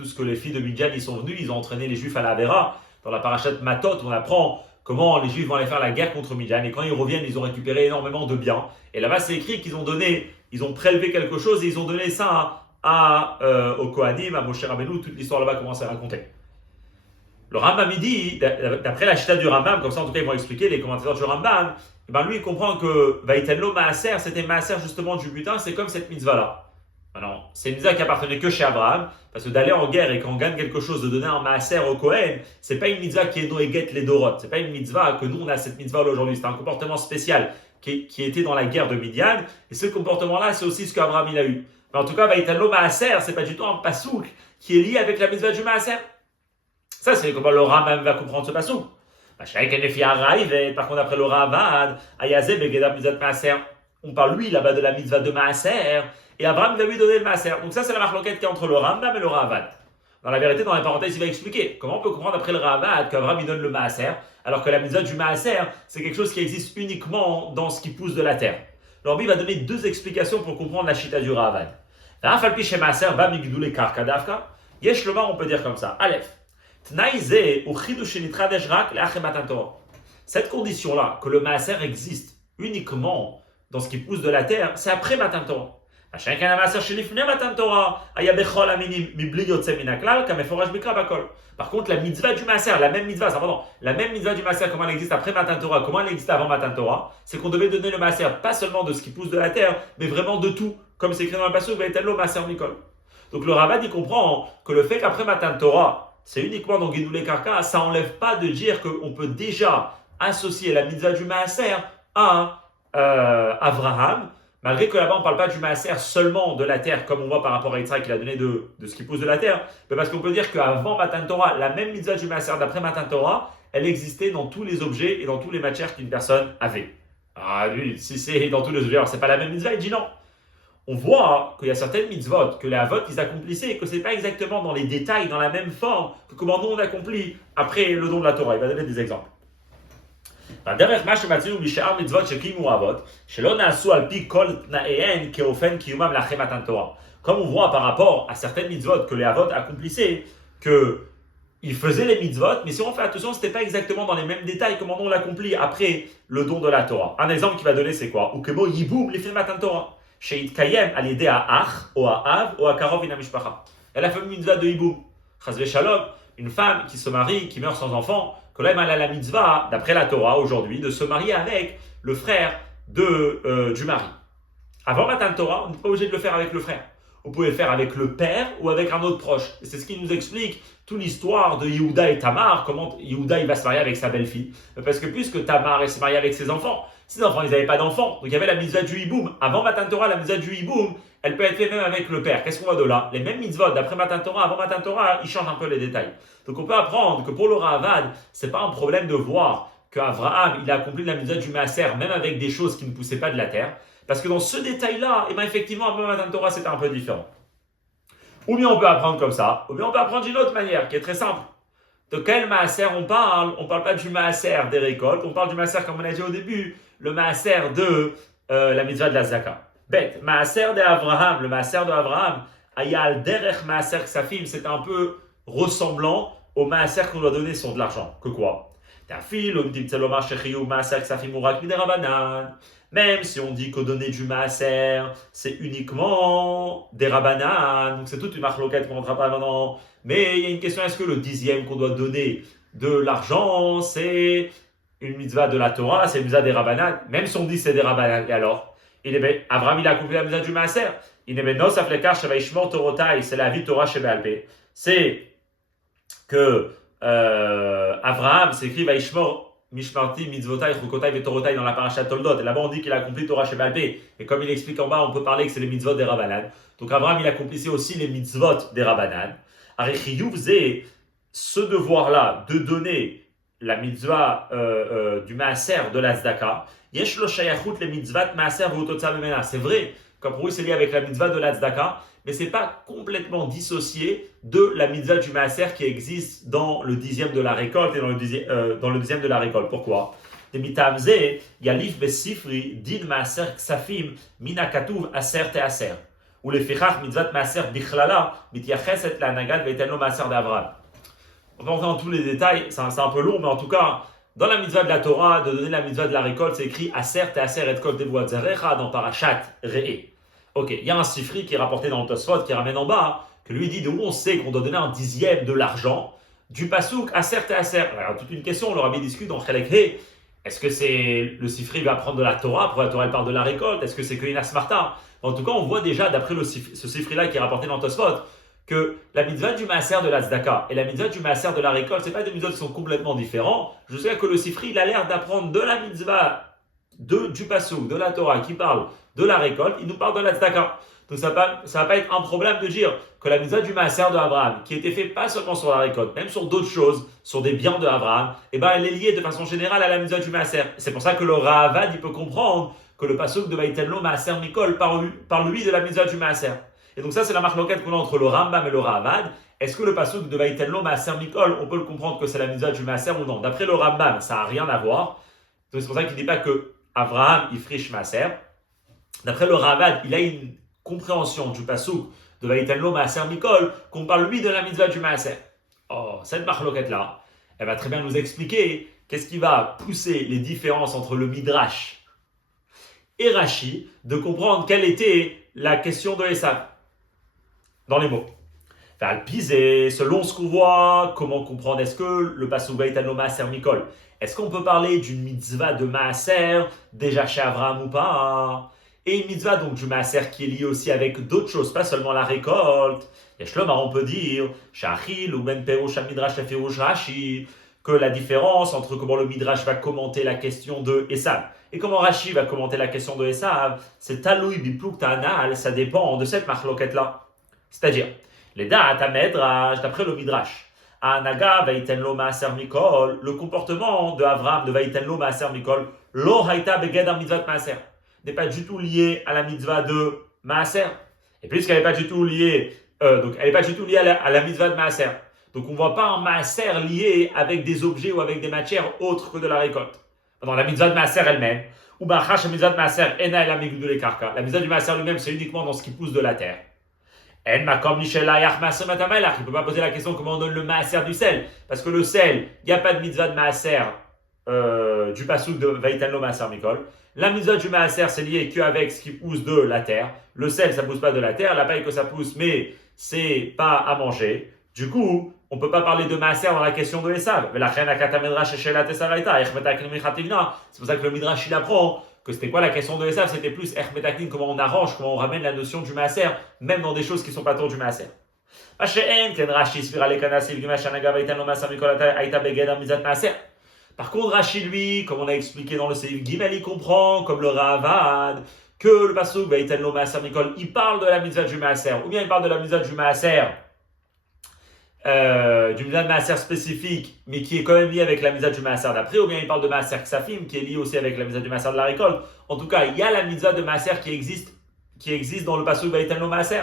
ce que les filles de Midian ils sont venus, ils ont entraîné les Juifs à la Avera. Dans la parashat Matot, on apprend comment les Juifs vont aller faire la guerre contre Midian. Et quand ils reviennent, ils ont récupéré énormément de biens. Et là-bas, c'est écrit qu'ils ont donné, ils ont prélevé quelque chose et ils ont donné ça au Kohanim, à Moshe Rabbeinu. Toute l'histoire là-bas commence à raconter. Le Rambam il dit, d'après la chita du Rambam, comme ça en tout cas ils vont expliquer les commentateurs du Rambam, et ben lui il comprend que Vaïtenlo Maaser, c'était Maaser justement du butin, c'est comme cette mitzvah-là. Alors, c'est une mitzvah qui appartenait que chez Abraham, parce que d'aller en guerre et quand on gagne quelque chose, de donner un Maaser au Kohen, c'est pas une mitzvah qui est Noéget les Dorot, c'est pas une mitzvah que nous on a cette mitzvah-là aujourd'hui, c'est un comportement spécial qui était dans la guerre de Midian, et ce comportement-là c'est aussi ce qu'Abraham il a eu. Mais en tout cas, Vaïtenlo Maaser, c'est pas du tout un pasouk qui est lié avec la mitzvah du Maaser. Ça, c'est comment le Rambam va comprendre ce passou. Par contre, après le Ravad, on parle lui là-bas de la mitzvah de Maaser, et Abraham va lui donner le Maaser. Donc ça, c'est la marloquette qui est entre le Rambam et le Ravad. Dans la vérité, dans les parenthèses, il va expliquer comment on peut comprendre après le Ravad qu'Abraham lui donne le Maaser, alors que la mitzvah du Maaser, c'est quelque chose qui existe uniquement dans ce qui pousse de la terre. Alors lui, il va donner deux explications pour comprendre la chita du Ravad. Yesh lomar, on peut dire comme ça. Aleph. Cette condition-là, que le Maaser existe uniquement dans ce qui pousse de la terre, c'est après Matan Torah. Par contre, la mitzvah du Maaser, la même mitzvah, c'est important, la même mitzvah du Maaser, comment elle existe après Matan Torah, comment elle existe avant Matan Torah, c'est qu'on devait donner le Maaser pas seulement de ce qui pousse de la terre, mais vraiment de tout, comme c'est écrit dans le passage, Vaïtenlo Maaser Mikol. Donc le Ravad, il comprend que le fait qu'après Matan Torah, c'est uniquement dans Gidoulé Karka, ça n'enlève pas de dire qu'on peut déjà associer la mitzvah du Maaser à Abraham, malgré que là-bas on ne parle pas du Maaser seulement de la terre, comme on voit par rapport à Yitzhak qu'il a donné de ce qui pousse de la terre, mais parce qu'on peut dire qu'avant Matan Torah, la même mitzvah du Maaser d'après Matan Torah, elle existait dans tous les objets et dans toutes les matières qu'une personne avait. Ah lui, si c'est dans tous les objets, alors c'est pas la même mitzvah, il dit non. On voit qu'il y a certaines mitzvot que les avot ils accomplissaient et que ce n'est pas exactement dans les détails, dans la même forme que comment nous on accomplit après le don de la Torah. Il va donner des exemples. Comme on voit par rapport à certaines mitzvot que les avot accomplissaient, qu'ils faisaient les mitzvot, mais si on fait attention, ce n'était pas exactement dans les mêmes détails comment on l'accomplit après le don de la Torah. Un exemple qu'il va donner, c'est quoi? Ou que mo yiboum les Matan Torah. She'itkayem al yedei ha'ach, ou ha'av, ou ha'karov ina mishpacha. Elle a fait une mitzvah de hiboum. Chazve shalom, une femme qui se marie, qui meurt sans enfant, que là, elle a la mitzvah, d'après la Torah aujourd'hui, de se marier avec le frère du mari. Avant Matan Torah, on n'est pas obligé de le faire avec le frère. Vous pouvez le faire avec le père ou avec un autre proche. Et c'est ce qui nous explique toute l'histoire de Yehuda et Tamar, comment Yehuda il va se marier avec sa belle-fille. Parce que puisque Tamar elle s'est mariée avec ses enfants ils n'avaient pas d'enfants. Donc il y avait la mitzvah du hiboum. Avant Matan Torah, la mitzvah du hiboum, elle peut être faite même avec le père. Qu'est-ce qu'on voit de là? Les mêmes mitzvot d'après Matan Torah, avant Matan Torah, ils changent un peu les détails. Donc on peut apprendre que pour le Ravad, c'est pas un problème de voir qu'Abraham, il a accompli la mitzvah du Maaser, même avec des choses qui ne poussaient pas de la terre. Parce que dans ce détail-là, effectivement, avant Matan Torah, c'était un peu différent. Ou bien on peut apprendre comme ça, ou bien on peut apprendre d'une autre manière, qui est très simple. De quel Maaser on parle? On ne parle pas du Maaser des récoltes, on parle du Maaser, comme on a dit au début, le Maaser de la mitzvah de la Zaka. Bête, Maaser d'Abraham, le Maaser d'Abraham, Ayal Derech Maaser Ksafim, c'est un peu ressemblant au Maaser qu'on doit donner sur de l'argent. Que quoi? Même si on dit que donner du Maaser, c'est uniquement des Rabanan, donc c'est toute une marloquette qu'on ne rentrera pas maintenant. Mais il y a une question, est-ce que le 10e qu'on doit donner de l'argent, c'est une mitzvah de la Torah, c'est une mitzvah des Rabanan? Même si on dit c'est des Rabanan, et alors Abraham il a accompli la mitzvah du Maaser. Il est maintenant Saflekar Shevaishmor Torotai, c'est la vie Torah Shebealpe. C'est que Abraham s'écrit Vaishmor Mishmarti, Mitzvotai, Chukotai, Vetorotai dans la parasha Toldot. Et là-bas, on dit qu'il a accompli Torah Shebalpe. Et comme il explique en bas, on peut parler que c'est les mitzvot des Rabbanan. Donc Abraham, il accomplissait aussi les mitzvot des Rabbanan. Arechiyuv faisait ce devoir-là de donner la mitzvah du maaser de la tzedaka, yesh lo shayachut le mitzvat maaser v'utotza memena. C'est vrai, comme pour lui c'est lié avec la mitzvah de la tzedaka, mais c'est pas complètement dissocié de la mitzvah du maaser qui existe dans le 10e de la récolte et dans le 10e de la récolte. Pourquoi? Demitamze yalif besifri din maaser ksafim mina katuv aser te aser. Ou les fichach mitzvat maaser bichlala mityacheset la nagal ve'etenlo maaser d'Avraham. On va rentrer dans tous les détails, c'est un peu long, mais en tout cas, dans la mitzvah de la Torah, de donner la mitzvah de la récolte, c'est écrit Aser te aser et kol tevuat zarecha dans Parashat Re'e. Ok, il y a un sifri qui est rapporté dans le Tosfot, qui ramène en bas, que lui dit de où on sait qu'on doit donner un 10e de l'argent du pasouk Aser te aser. Alors, toute une question, on leur avait discuté dans Chelek He. Est-ce que c'est le sifri va prendre de la Torah, pour la Torah elle parle de la récolte? Est-ce que c'est que une asmarta? En tout cas, on voit déjà, d'après ce sifri-là qui est rapporté dans le Tosfot, que la mitzvah du maaser de la tzedaka et la mitzvah du maaser de la récolte, c'est pas deux mitzvahs qui sont complètement différents. Je sais que le sifri, il a l'air d'apprendre de la mitzvah du pasouk, de la Torah, qui parle de la récolte, il nous parle de la tzedaka. Donc ça va pas être un problème de dire que la mitzvah du maaser de Abraham, qui était fait pas seulement sur la récolte, même sur d'autres choses, sur des biens de Abraham, elle est liée de façon générale à la mitzvah du maaser. C'est pour ça que le Ravad, il peut comprendre que le pasouk de Vaïtenlo maaser mikol parle lui de la mitzvah du maaser. Et donc ça, c'est la marloquette qu'on a entre le Rambam et le Ravad. Est-ce que le pasuk de Vaïtenlo maaser mikol, on peut le comprendre que c'est la mitzvah du maaser ou non? D'après le Rambam, ça n'a rien à voir. Donc c'est pour ça qu'il ne dit pas que Abraham, il friche maaser. D'après le Ravad, il a une compréhension du pasuk de Vaïtenlo maaser mikol, qu'on parle lui de la mitzvah du maaser. Oh, cette marloquette-là, elle va très bien nous expliquer qu'est-ce qui va pousser les différences entre le Midrash et Rashi, de comprendre quelle était la question de Esav. Dans les mots. Alpisé, selon ce qu'on voit, comment comprendre? Est-ce que le pasuk Vaïtenlo maaser mikol, est-ce qu'on peut parler d'une mitzvah de maaser déjà chez Abraham ou pas? Et une mitzvah donc du maaser qui est liée aussi avec d'autres choses, pas seulement la récolte. Et on peut dire Shachil ou Ben Perush Midrash Ferush Rashi, que la différence entre comment le Midrash va commenter la question de Esav et comment Rashi va commenter la question de Esav, c'est Taloui Bipluk Ta'anal, ça dépend de cette marloquette-là. C'est-à-dire, les da'at ha-medrash, d'après le Midrash, Anaga Vaïtenlo maaser mikol, le comportement de Avraham de Vaïtenlo maaser mikol, lo haïta begedar mitzvat maaser, n'est pas du tout lié à la mitzvah de maaser. Et puisqu'elle n'est pas du tout liée, à la mitzvah de maaser, donc on ne voit pas un maaser lié avec des objets ou avec des matières autres que de la récolte. Dans la mitzvah de maaser elle-même, ou bachash mitzvah de maaser ena la migdou le karka, la mitzvah du maaser lui-même c'est uniquement dans ce qui pousse de la terre. Il ne peut pas poser la question comment on donne le maaser du sel. Parce que le sel, il n'y a pas de mitzvah de maaser du pasuk de Vaïtenlo maaser mikol. La mitzvah du maaser, c'est lié qu'avec ce qui pousse de la terre. Le sel, ça ne pousse pas de la terre. La paille que ça pousse, mais c'est pas à manger. Du coup, on ne peut pas parler de maaser dans la question de l'Esav. C'est pour ça que le Midrash, il apprend que c'était quoi la question de Esav? C'était plus comment on arrange, comment on ramène la notion du maaser, même dans des choses qui ne sont pas autour du maaser. Par contre, Rashi, lui, comme on a expliqué dans le Seif Gimel, il comprend, comme le Ravad, que le pasuk Vaïtenlo maaser mikol, il parle de la mitzvah du maaser, ou bien il parle de la mitzvah du maaser, du mitzvah de maaser spécifique, mais qui est quand même lié avec la mitzvah du maaser d'après, ou bien il parle de maaser ksafim, qui est lié aussi avec la mitzvah du maaser de la récolte. En tout cas, il y a la mitzvah de maaser qui existe dans le pasuk Vaïtenlo maaser.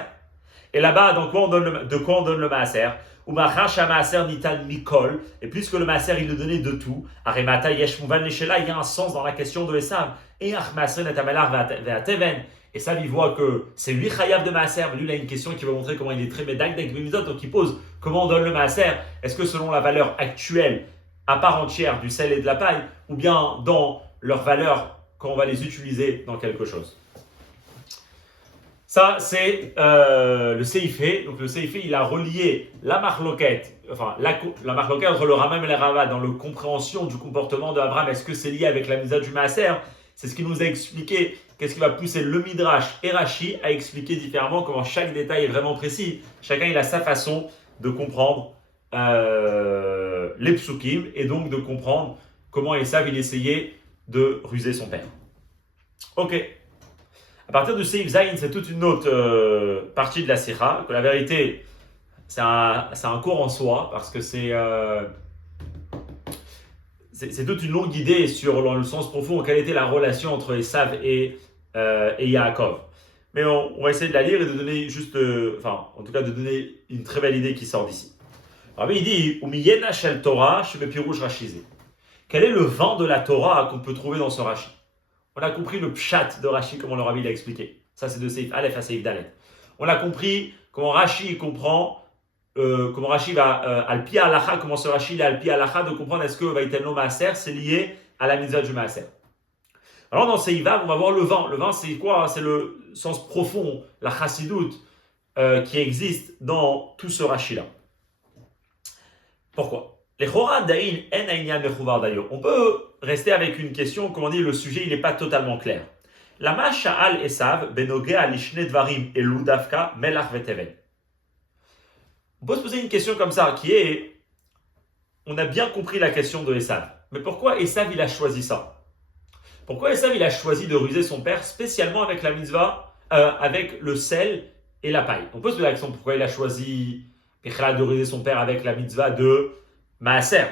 Et là-bas, de quoi on donne le maaser? Ou machash maaser nitan mikol, et puisque le maaser il le donnait de tout, aremata yesh muvan leshela, il y a un sens dans la question de Esav. Et ach maaser netamelar ve'ateven. Et ça, il voit que c'est lui chayav de maaser, mais lui il a une question qui va montrer comment il est très médagdek b'mizot, donc il pose comment on donne le maaser. Est-ce que selon la valeur actuelle à part entière du sel et de la paille, ou bien dans leur valeur quand on va les utiliser dans quelque chose? Ça, c'est le Seifé. Donc le Seifé, il a relié la marloquette, la marloquette entre le Rambam et le Ravad dans la compréhension du comportement de Abraham. Est-ce que c'est lié avec la mitzvah du maaser? C'est ce qui nous a expliqué. Qu'est-ce qui va pousser le Midrash et Rashi à expliquer différemment comment chaque détail est vraiment précis. Chacun, il a sa façon de comprendre les psukim et donc de comprendre comment Esav, il essayait de ruser son père. Ok. À partir du Seif Zayin, c'est toute une autre partie de la Sikha, que la vérité, c'est un cours en soi, parce que c'est... c'est toute une longue idée sur dans le sens profond quelle était la relation entre Esav et Yaakov. Mais on va essayer de la lire et de donner juste, en tout cas de donner une très belle idée qui sort d'ici. Alors il dit Umiyena shel Torah shebepirush Rashizé. Quel est le vent de la Torah qu'on peut trouver dans ce Rashi? On a compris le pshat de Rashi, comment le Rabbi l'a expliqué. Ça, c'est de Seif Aleph à Seif Dalet. On a compris comment Rashi comprend, comment Rashi va, Alpi Alacha, comment ce Rashi il est Alpi Alacha, de comprendre est-ce que Vaïtelno Maaser, c'est lié à la mitzvah du Maaser. Alors, dans Seivav, on va voir le vent. Le vent, c'est quoi? C'est le sens profond, la chassidoute, qui existe dans tout ce Rashi-là. Pourquoi? On peut rester avec une question, comme on dit, le sujet il n'est pas totalement clair. Lama sha'al Esav benoge alishne dvarim elu davka melach veteven. On peut se poser une question comme ça, qui est, on a bien compris la question de Esav, mais pourquoi Esav il a choisi ça? Pourquoi Esav il a choisi de ruser son père spécialement avec la mitzvah, avec le sel et la paille? On peut se poser la question pourquoi il a choisi de ruser son père avec la mitzvah de Maaser.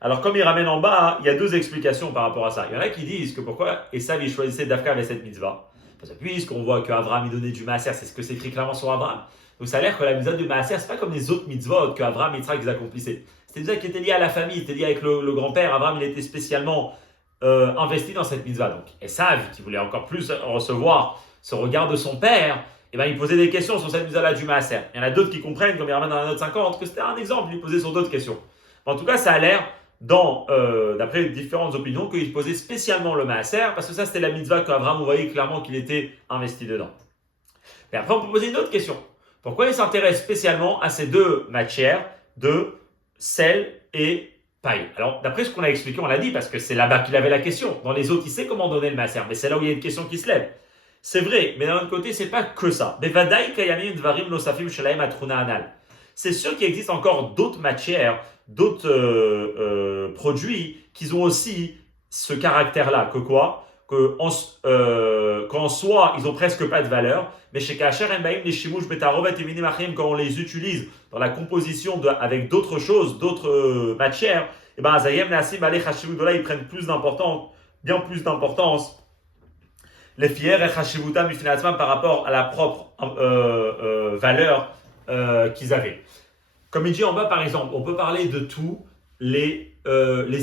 Alors, comme il ramène en bas, il y a deux explications par rapport à ça. Il y en a qui disent que pourquoi Esav il choisissait Davka avec cette mitzvah. Parce que puisqu'on voit qu'Abraham il donnait du Maaser, c'est ce que c'est écrit clairement sur Abraham. Donc ça a l'air que la mitzvah du Maaser, c'est pas comme les autres mitzvot qu'Abraham et Yitzhak ils accomplissaient. C'était une mitzvah qui était liée à la famille, c'était lié avec le grand-père. Abraham il était spécialement investi dans cette mitzvah. Donc Esav, qui voulait encore plus recevoir ce regard de son père, il posait des questions sur cette mitzvah-là du Maaser. Il y en a d'autres qui comprennent, comme il ramène dans la note 50, que c'était un exemple, il posait sur d'autres questions. En tout cas, ça a l'air, d'après différentes opinions, qu'il posait spécialement le Maaser, parce que ça, c'était la mitzvah qu'Abraham, vous voyez clairement qu'il était investi dedans. Et après, on peut poser une autre question. Pourquoi il s'intéresse spécialement à ces deux matières de sel et paille? Alors, d'après ce qu'on a expliqué, on l'a dit, parce que c'est là-bas qu'il avait la question. Dans les autres, il sait comment donner le Maaser, mais c'est là où il y a une question qui se lève. C'est vrai, mais d'un autre côté, c'est pas que ça. C'est sûr qu'il existe encore d'autres matières, d'autres produits qui ont aussi ce caractère-là. Que quoi? Qu'en soi, ils n'ont presque pas de valeur, mais chez Kacher Embaim, les Shimush Betarovet et Minimachim, quand on les utilise dans la composition avec d'autres choses, d'autres matières, et ben Azayem Nasim Ale Chashivut, là ils prennent plus d'importance, bien plus d'importance. Les fiers et Chashivutam par rapport à la propre valeur qu'ils avaient. Comme il dit en bas, par exemple, on peut parler de tous les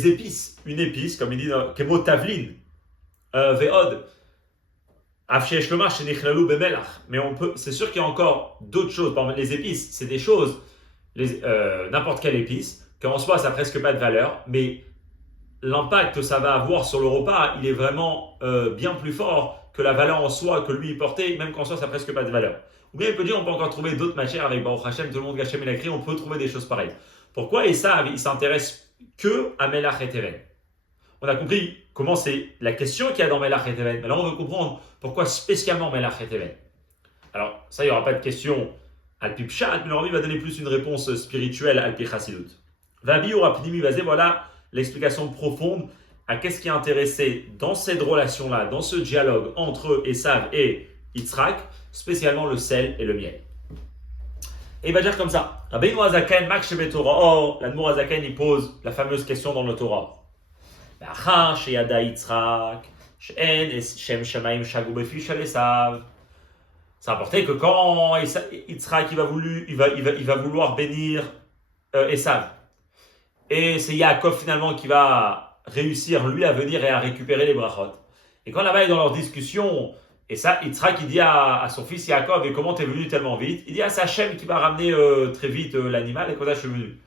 épices. Une épice, comme il dit dans Kemo Tavlin, Ve'od, Afshesh Lomar, Shenichlalu Bemelach. Mais c'est sûr qu'il y a encore d'autres choses. Par exemple, les épices, c'est des choses, n'importe quelle épice, qu'en soi, ça n'a presque pas de valeur, mais l'impact que ça va avoir sur le repas, il est vraiment bien plus fort que la valeur en soi que lui il portait, même qu'en soi, ça n'a presque pas de valeur. Ou bien il peut dire, on peut encore trouver d'autres matières avec Baruch Hashem, tout le monde Gachem et la cri, on peut trouver des choses pareilles. Pourquoi Esav, il s'intéresse que à Melach et Teven? On a compris comment c'est la question qu'il y a dans Melach et Teven, mais là on veut comprendre pourquoi spécialement Melach et Teven. Alors, ça, il n'y aura pas de question Alpi Pshat, mais il va donner plus une réponse spirituelle Alpi Chassidut. Vabi ou Rapidimi Vazé, voilà l'explication profonde à qu'est-ce qui est intéressé dans cette relation-là, dans ce dialogue entre Esav et Yitzhak, spécialement le sel et le miel. Et il va dire comme ça, Rabbeinu Hazaken, Mak Shebe Torah, or, l'Admour Hazaken, il pose la fameuse question dans le Torah. Achar sheyada Yitzhak, she'en shem shamayim shagu befi shel Esav. C'est important que quand Yitzhak il va vouloir bénir Esav, et c'est Yaakov finalement qui va réussir lui à venir et à récupérer les brachot. Et quand là-bas, dans leur discussion, et ça, Yitzhak il dit à son fils Yaakov, et comment t'es venu tellement vite? Il dit à Hachem qui va ramener très vite l'animal, et comme ça je suis venu.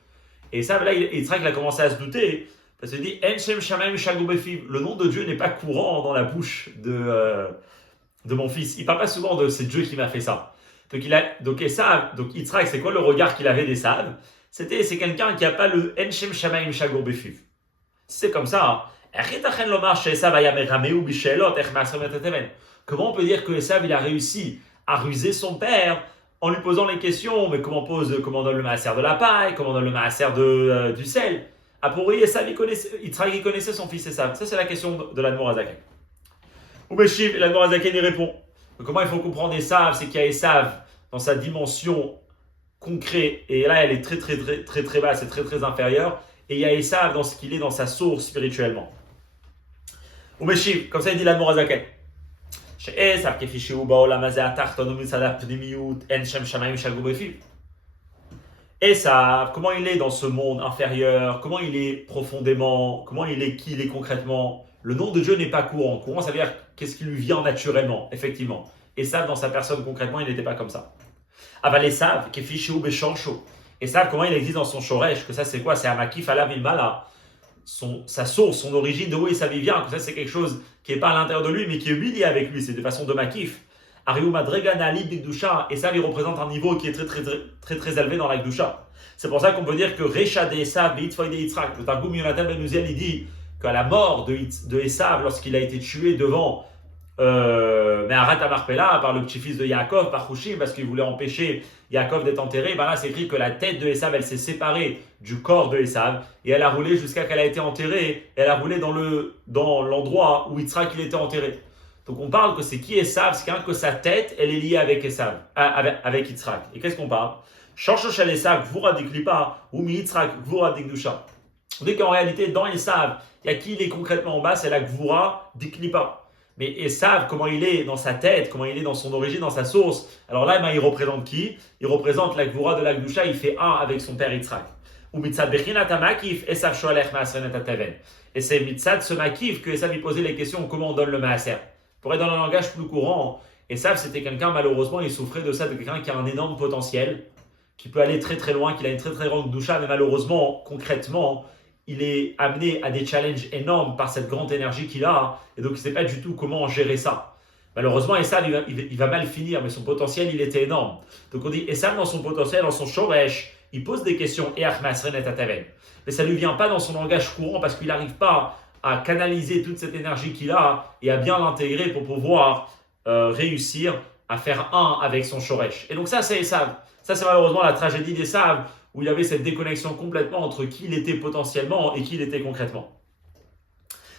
Et ça, là, Yitzhak il a commencé à se douter, parce qu'il dit En Shem Shamayim Shagu Befiv, le nom de Dieu n'est pas courant dans la bouche de mon fils. Il ne parle pas souvent de c'est Dieu qui m'a fait ça. Donc Yitzhak, c'est quoi le regard qu'il avait d'Esav? C'est quelqu'un qui n'a pas le En Shem Shamayim Shagu Befiv. Si c'est comme ça, comment on peut dire que Esav il a réussi à ruser son père en lui posant les questions, mais comment on donne le maaser de la paille, comment on donne le maaser du sel? A priori, Esav il connaissait son fils Esav. Ça c'est la question de l'Admor Hazaken. Ou Beshiv, l'Admor Hazaken il répond. Comment il faut comprendre Esav? C'est qu'il y a Esav dans sa dimension concrète, et là elle est très très très très très basse, c'est très très inférieure. et il y a Esav dans ce qu'il est dans sa source spirituellement. Ou Meshiv, comme ça il dit l'Admorazaken. Chez Esav, Kefishiou Baolam Hazeh Atachton Umitzad Pnimiyut En Shem Shamayim Shagou Befiv. Esav, comment il est dans ce monde inférieur, comment il est profondément, comment il est, qui il est concrètement. Le nom de Dieu n'est pas courant. Courant, ça veut dire qu'est-ce qui lui vient naturellement, effectivement. Esav, dans sa personne, concrètement, il n'était pas comme ça. Aval Esav, Kefishiou Bechancho. Esav, comment il existe dans son Shoresh, que ça c'est quoi? C'est Amakif Alav Ilmala. Sa source, son origine, de où Esav vient, que ça c'est quelque chose qui n'est pas à l'intérieur de lui, mais qui est lié avec lui, c'est de façon de Makif. Ariou Madregana Ali Bigdusha, et ça il représente un niveau qui est très élevé dans la Gdusha. C'est pour ça qu'on peut dire que Recha de Esav, Beitfoy de Yitzhak, le Targum Yonatan Ben Uziel, il dit qu'à la mort de Esav, lorsqu'il a été tué devant Meharat Amarpela par le petit-fils de Yaakov, par Hushim, parce qu'il voulait empêcher Yaakov d'être enterré, ben là c'est écrit que la tête de Esav, elle s'est séparée du corps de Esav, et elle a roulé jusqu'à qu'elle a été enterrée, et elle a roulé dans l'endroit où Yitzhak il était enterré. Donc on parle que c'est qui Esav, c'est que sa tête, elle est liée avec Esav, avec Yitzhak. Et qu'est-ce qu'on parle? Shorshosha Esav, Gvura Diklipa, ou Mi Yitzhak, Gvura Dikdusha. On dit qu'en réalité, dans Esav, il y a qui il est concrètement en bas, c'est la Gvura Diklipa. Mais Esav, comment il est dans sa tête, comment il est dans son origine, dans sa source, alors là, il représente qui? Il représente la Gvura de la Gdusha, il fait un avec son père Yitzhak. Ou Mitzad Bechinat Amakif, Esav Shoalech Maasenet Ataven. Et c'est Mitzad ce Makif que Esav lui posait les questions comment on donne le Maaser. Pour être dans le langage plus courant, Esav c'était quelqu'un, malheureusement, il souffrait de ça, de quelqu'un qui a un énorme potentiel, qui peut aller très très loin, qui a une très grande Gdusha, mais malheureusement, concrètement, il est amené à des challenges énormes par cette grande énergie qu'il a, et donc il ne sait pas du tout comment gérer ça. Malheureusement, Esav, il va mal finir, mais son potentiel, il était énorme. Donc on dit, Esav, dans son potentiel, dans son shoresh, il pose des questions, mais ça ne lui vient pas dans son langage courant, parce qu'il n'arrive pas à canaliser toute cette énergie qu'il a, et à bien l'intégrer pour pouvoir réussir à faire un avec son shoresh. Et donc ça, c'est Esav. Ça, c'est malheureusement la tragédie d'Esav, où il y avait cette déconnexion complètement entre qui il était potentiellement et qui il était concrètement.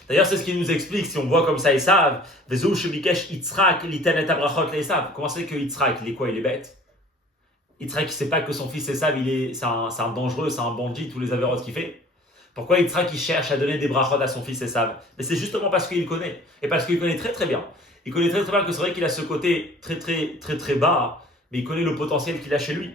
D'ailleurs, c'est ce qui nous explique, si on voit comme ça Esav, comment c'est que Yitzhak, il est quoi? Il est bête. Yitzhak, il ne sait pas que son fils Esav, c'est un dangereux, c'est un bandit, tous les avérotes qu'il fait. Pourquoi Yitzhak, il cherche à donner des brachot à son fils Esav? Mais c'est justement parce qu'il connaît, et parce qu'il connaît très bien. Il connaît très bien que c'est vrai qu'il a ce côté très bas, mais il connaît le potentiel qu'il a chez lui.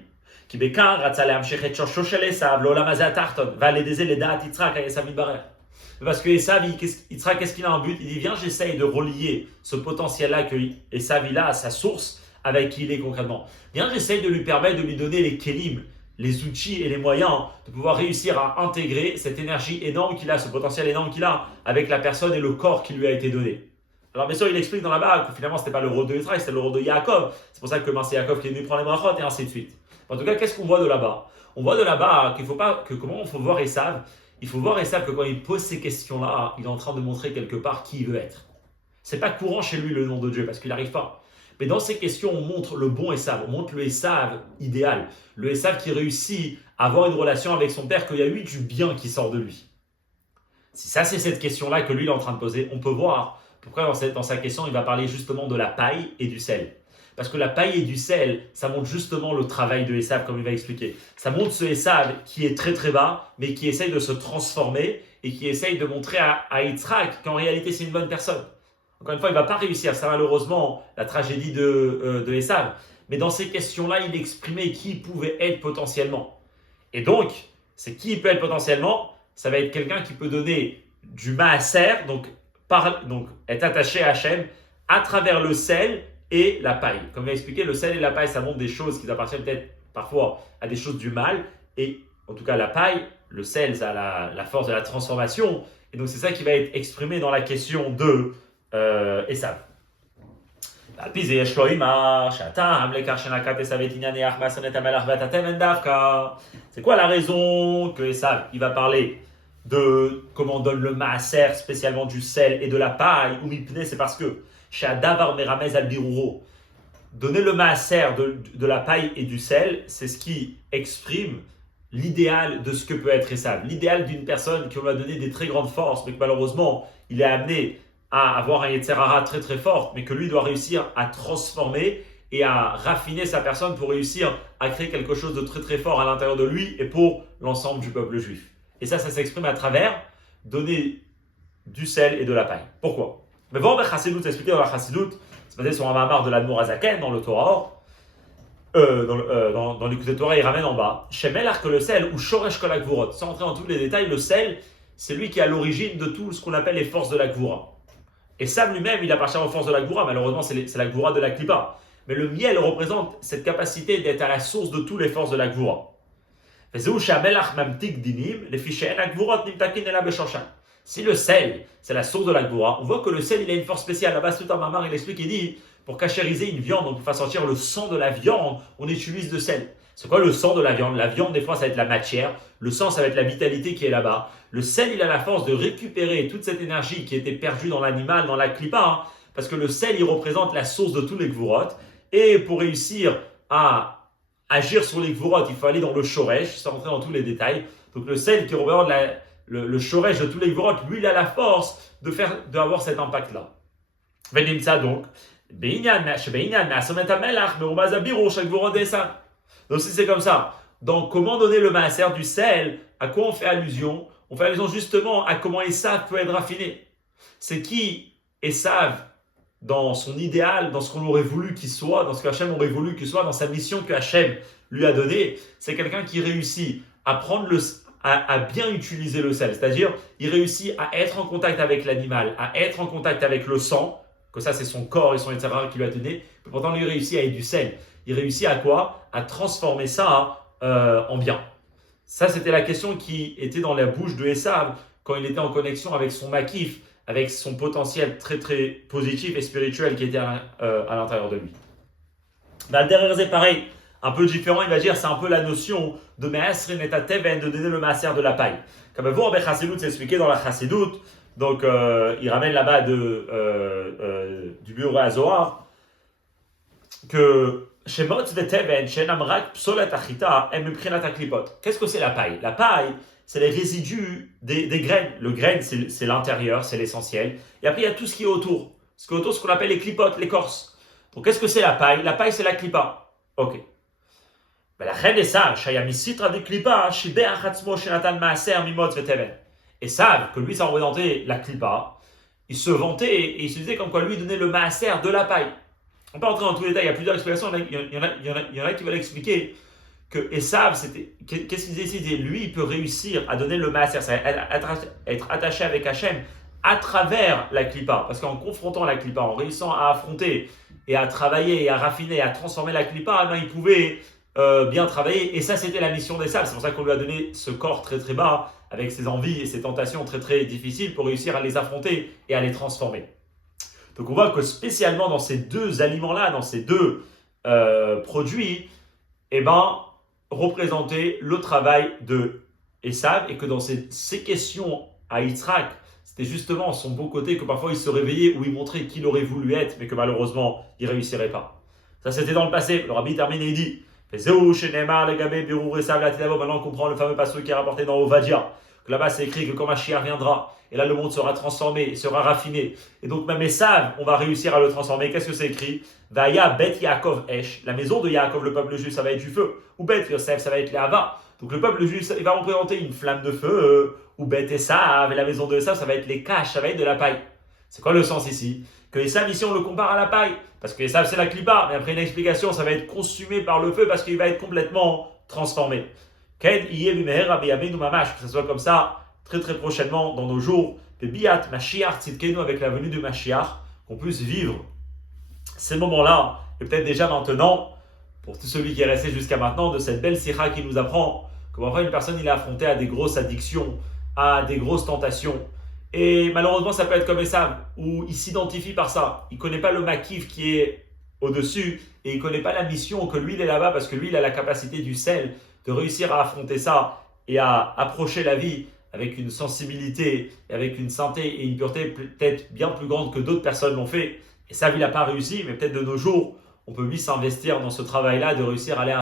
Parce que Esav, Yitzhak, qu'est-ce qu'il a un but? Il dit, viens, j'essaye de relier ce potentiel-là que Esav il a à sa source avec qui il est concrètement. Viens, j'essaye de lui permettre de lui donner les kelim, les outils et les moyens de pouvoir réussir à intégrer cette énergie énorme qu'il a, ce potentiel énorme qu'il a avec la personne et le corps qui lui a été donné. Alors bien sûr, il explique dans la-bas que finalement, ce n'était pas le rôle de Yitzhak, c'était le rôle de Yaakov. C'est pour ça que c'est Yaakov qui est venu prendre les brachot et ainsi de suite. En tout cas, qu'est-ce qu'on voit de là-bas? On voit de là-bas comment il faut voir Esav? Il faut voir Esav que quand il pose ces questions-là, il est en train de montrer quelque part qui il veut être. C'est pas courant chez lui le nom de Dieu parce qu'il n'arrive pas. Mais dans ces questions, on montre le bon Esav, on montre le Esav idéal, le Esav qui réussit à avoir une relation avec son père, qu'il y a eu du bien qui sort de lui. Si ça c'est cette question-là que lui il est en train de poser, on peut voir pourquoi dans sa question il va parler justement de la paille et du sel. Parce que la paille et du sel, ça montre justement le travail de Esav, comme il va expliquer. Ça montre ce Esav qui est très bas, mais qui essaye de se transformer et qui essaye de montrer à Yitzhak qu'en réalité c'est une bonne personne. Encore une fois, il ne va pas réussir, c'est malheureusement la tragédie de Esav. Mais dans ces questions-là, il exprimait qui pouvait être potentiellement. Et donc, c'est qui peut être potentiellement? Ça va être quelqu'un qui peut donner du maaser, donc être attaché à Hachem, à travers le sel et la paille. Comme il a expliqué, le sel et la paille, ça montre des choses qui appartiennent peut-être parfois à des choses du mal. Et en tout cas, la paille, le sel, ça a la force de la transformation. Et donc, c'est ça qui va être exprimé dans la question de Esav. C'est quoi la raison que Esav, il va parler de comment on donne le maaser, spécialement du sel et de la paille, ou mipne, c'est parce que chez Adavar Meramez al-Biruro, donner le maaser de la paille et du sel, c'est ce qui exprime l'idéal de ce que peut être Esav. L'idéal d'une personne qui lui a donné des très grandes forces, mais que malheureusement, il est amené à avoir un Yetzer Hara très fort, mais que lui doit réussir à transformer et à raffiner sa personne pour réussir à créer quelque chose de très fort à l'intérieur de lui et pour l'ensemble du peuple juif. Et ça s'exprime à travers donner du sel et de la paille. Pourquoi? Mais bon, Chassidut, c'est expliqué dans la Chassidut, c'est basé sur un mamar de l'Admor Azaken dans le Torah, dans l'écoute de Torah, il ramène en bas. Shemelach que le sel, ou Shoresh Kol HaGvurot. Sans entrer dans tous les détails, le sel, c'est lui qui est à l'origine de tout ce qu'on appelle les forces de la Gvura. Et Sam lui-même, il appartient aux forces de la Gvura, malheureusement, c'est la Gvura de la Klippa. Mais le miel représente cette capacité d'être à la source de toutes les forces de la Gvura. Si le sel, c'est la source de la Gvura, on voit que le sel, il a une force spéciale. Là-bas, tout un mamar, il explique, il dit, pour cachériser une viande, donc pour faire sortir le sang de la viande, on utilise le sel. C'est quoi le sang de la viande? La viande, des fois, ça va être la matière. Le sang, ça va être la vitalité qui est là-bas. Le sel, il a la force de récupérer toute cette énergie qui était perdue dans l'animal, dans la klippa, parce que le sel, il représente la source de tous les gvurot. Et pour réussir à agir sur les gvurot, il faut aller dans le shoresh, sans rentrer dans tous les détails. Donc le sel qui représente le shoresh de tous les gvurot, lui, il a la force d'avoir cet impact-là. Venim ça donc. Donc si c'est comme ça, donc comment donner le maaser du sel? À quoi on fait allusion? On fait allusion justement à comment Esav peut être raffiné. C'est qui Esav dans son idéal, dans ce qu'on aurait voulu qu'il soit, dans ce qu'Hachem aurait voulu qu'il soit, dans sa mission que Hachem lui a donnée. C'est quelqu'un qui réussit à bien utiliser le sel. C'est-à-dire, il réussit à être en contact avec l'animal, à être en contact avec le sang, que ça c'est son corps et son etc. qui lui a donné. Mais pourtant, lui réussit à être du sel. Il réussit à quoi? À transformer ça en bien. Ça, c'était la question qui était dans la bouche de Esav quand il était en connexion avec son makif, avec son potentiel très très positif et spirituel qui était à l'intérieur de lui. Derrière c'est pareil, un peu différent, il va dire, c'est un peu la notion de Me'asrin et Teven, de donner le maaser de la paille. Comme vous, Rabbi Chassidut, c'est expliqué dans la Chassidut, donc il ramène là-bas du bureau à Zohar, que qu'est-ce que c'est la paille? La paille, c'est les résidus des graines. Le graine, c'est l'intérieur, c'est l'essentiel. Et après, il y a tout ce qui est autour. Ce qui est autour, ce qu'on appelle les clipotes, l'écorce. Donc, qu'est-ce que c'est la paille? La paille, c'est la clipa. Ok. La reine des sages, et savent que lui, ça représentait la clipa. Il se vantait et il se disait comme quoi lui donnait le maaser de la paille. On ne peut pas entrer dans tous les détails, il y a plusieurs explications. Il y en a qui veulent expliquer que Esav, qu'est-ce qu'il disait? Lui, il peut réussir à donner le maaser, être attaché avec Hachem à travers la klippa. Parce qu'en confrontant la klippa, en réussissant à affronter et à travailler et à raffiner, à transformer la klippa, il pouvait bien travailler. Et ça, c'était la mission d'Esav. C'est pour ça qu'on lui a donné ce corps très très bas, avec ses envies et ses tentations très très difficiles pour réussir à les affronter et à les transformer. Donc on voit que spécialement dans ces deux aliments-là, dans ces deux produits, représenter le travail de Esav et que dans ces questions à Yitzhak, c'était justement son beau côté que parfois il se réveillait ou il montrait qu'il aurait voulu être mais que malheureusement il ne réussirait pas. Ça c'était dans le passé. Le rabbi termine et il dit maintenant on comprend le fameux passage qui est rapporté dans Ovadia. Là-bas, c'est écrit que quand Mashiach viendra, et là, le monde sera transformé, sera raffiné. Et donc, même Esav, on va réussir à le transformer. Qu'est-ce que c'est écrit? Vaya Bet Yaakov Esh. La maison de Yaakov, le peuple juif, ça va être du feu. Ou Bet Yosef, ça va être les Hava. Donc, le peuple juif, il va représenter une flamme de feu. Ou Bet Esav, et la maison de Esav, ça va être les caches, ça va être de la paille. C'est quoi le sens ici? Que Esav, ici, on le compare à la paille. Parce que Esav, c'est la klippa. Mais après une explication, ça va être consumé par le feu parce qu'il va être complètement transformé. Que ce soit comme ça très très prochainement dans nos jours, Biat Mashiach Tzidkenu, avec la venue de Mashiach, qu'on puisse vivre ces moments-là, et peut-être déjà maintenant, pour tout celui qui est resté jusqu'à maintenant, de cette belle sikha qui nous apprend que parfois une personne il est affronté à des grosses addictions, à des grosses tentations, et malheureusement ça peut être comme Esav, où il s'identifie par ça, il ne connaît pas le makif qui est au-dessus, et il ne connaît pas la mission que lui il est là-bas, parce que lui il a la capacité du sel, de réussir à affronter ça et à approcher la vie avec une sensibilité, et avec une santé et une pureté peut-être bien plus grande que d'autres personnes l'ont fait. Et ça, il n'a pas réussi, mais peut-être de nos jours, on peut lui s'investir dans ce travail-là, de réussir à aller à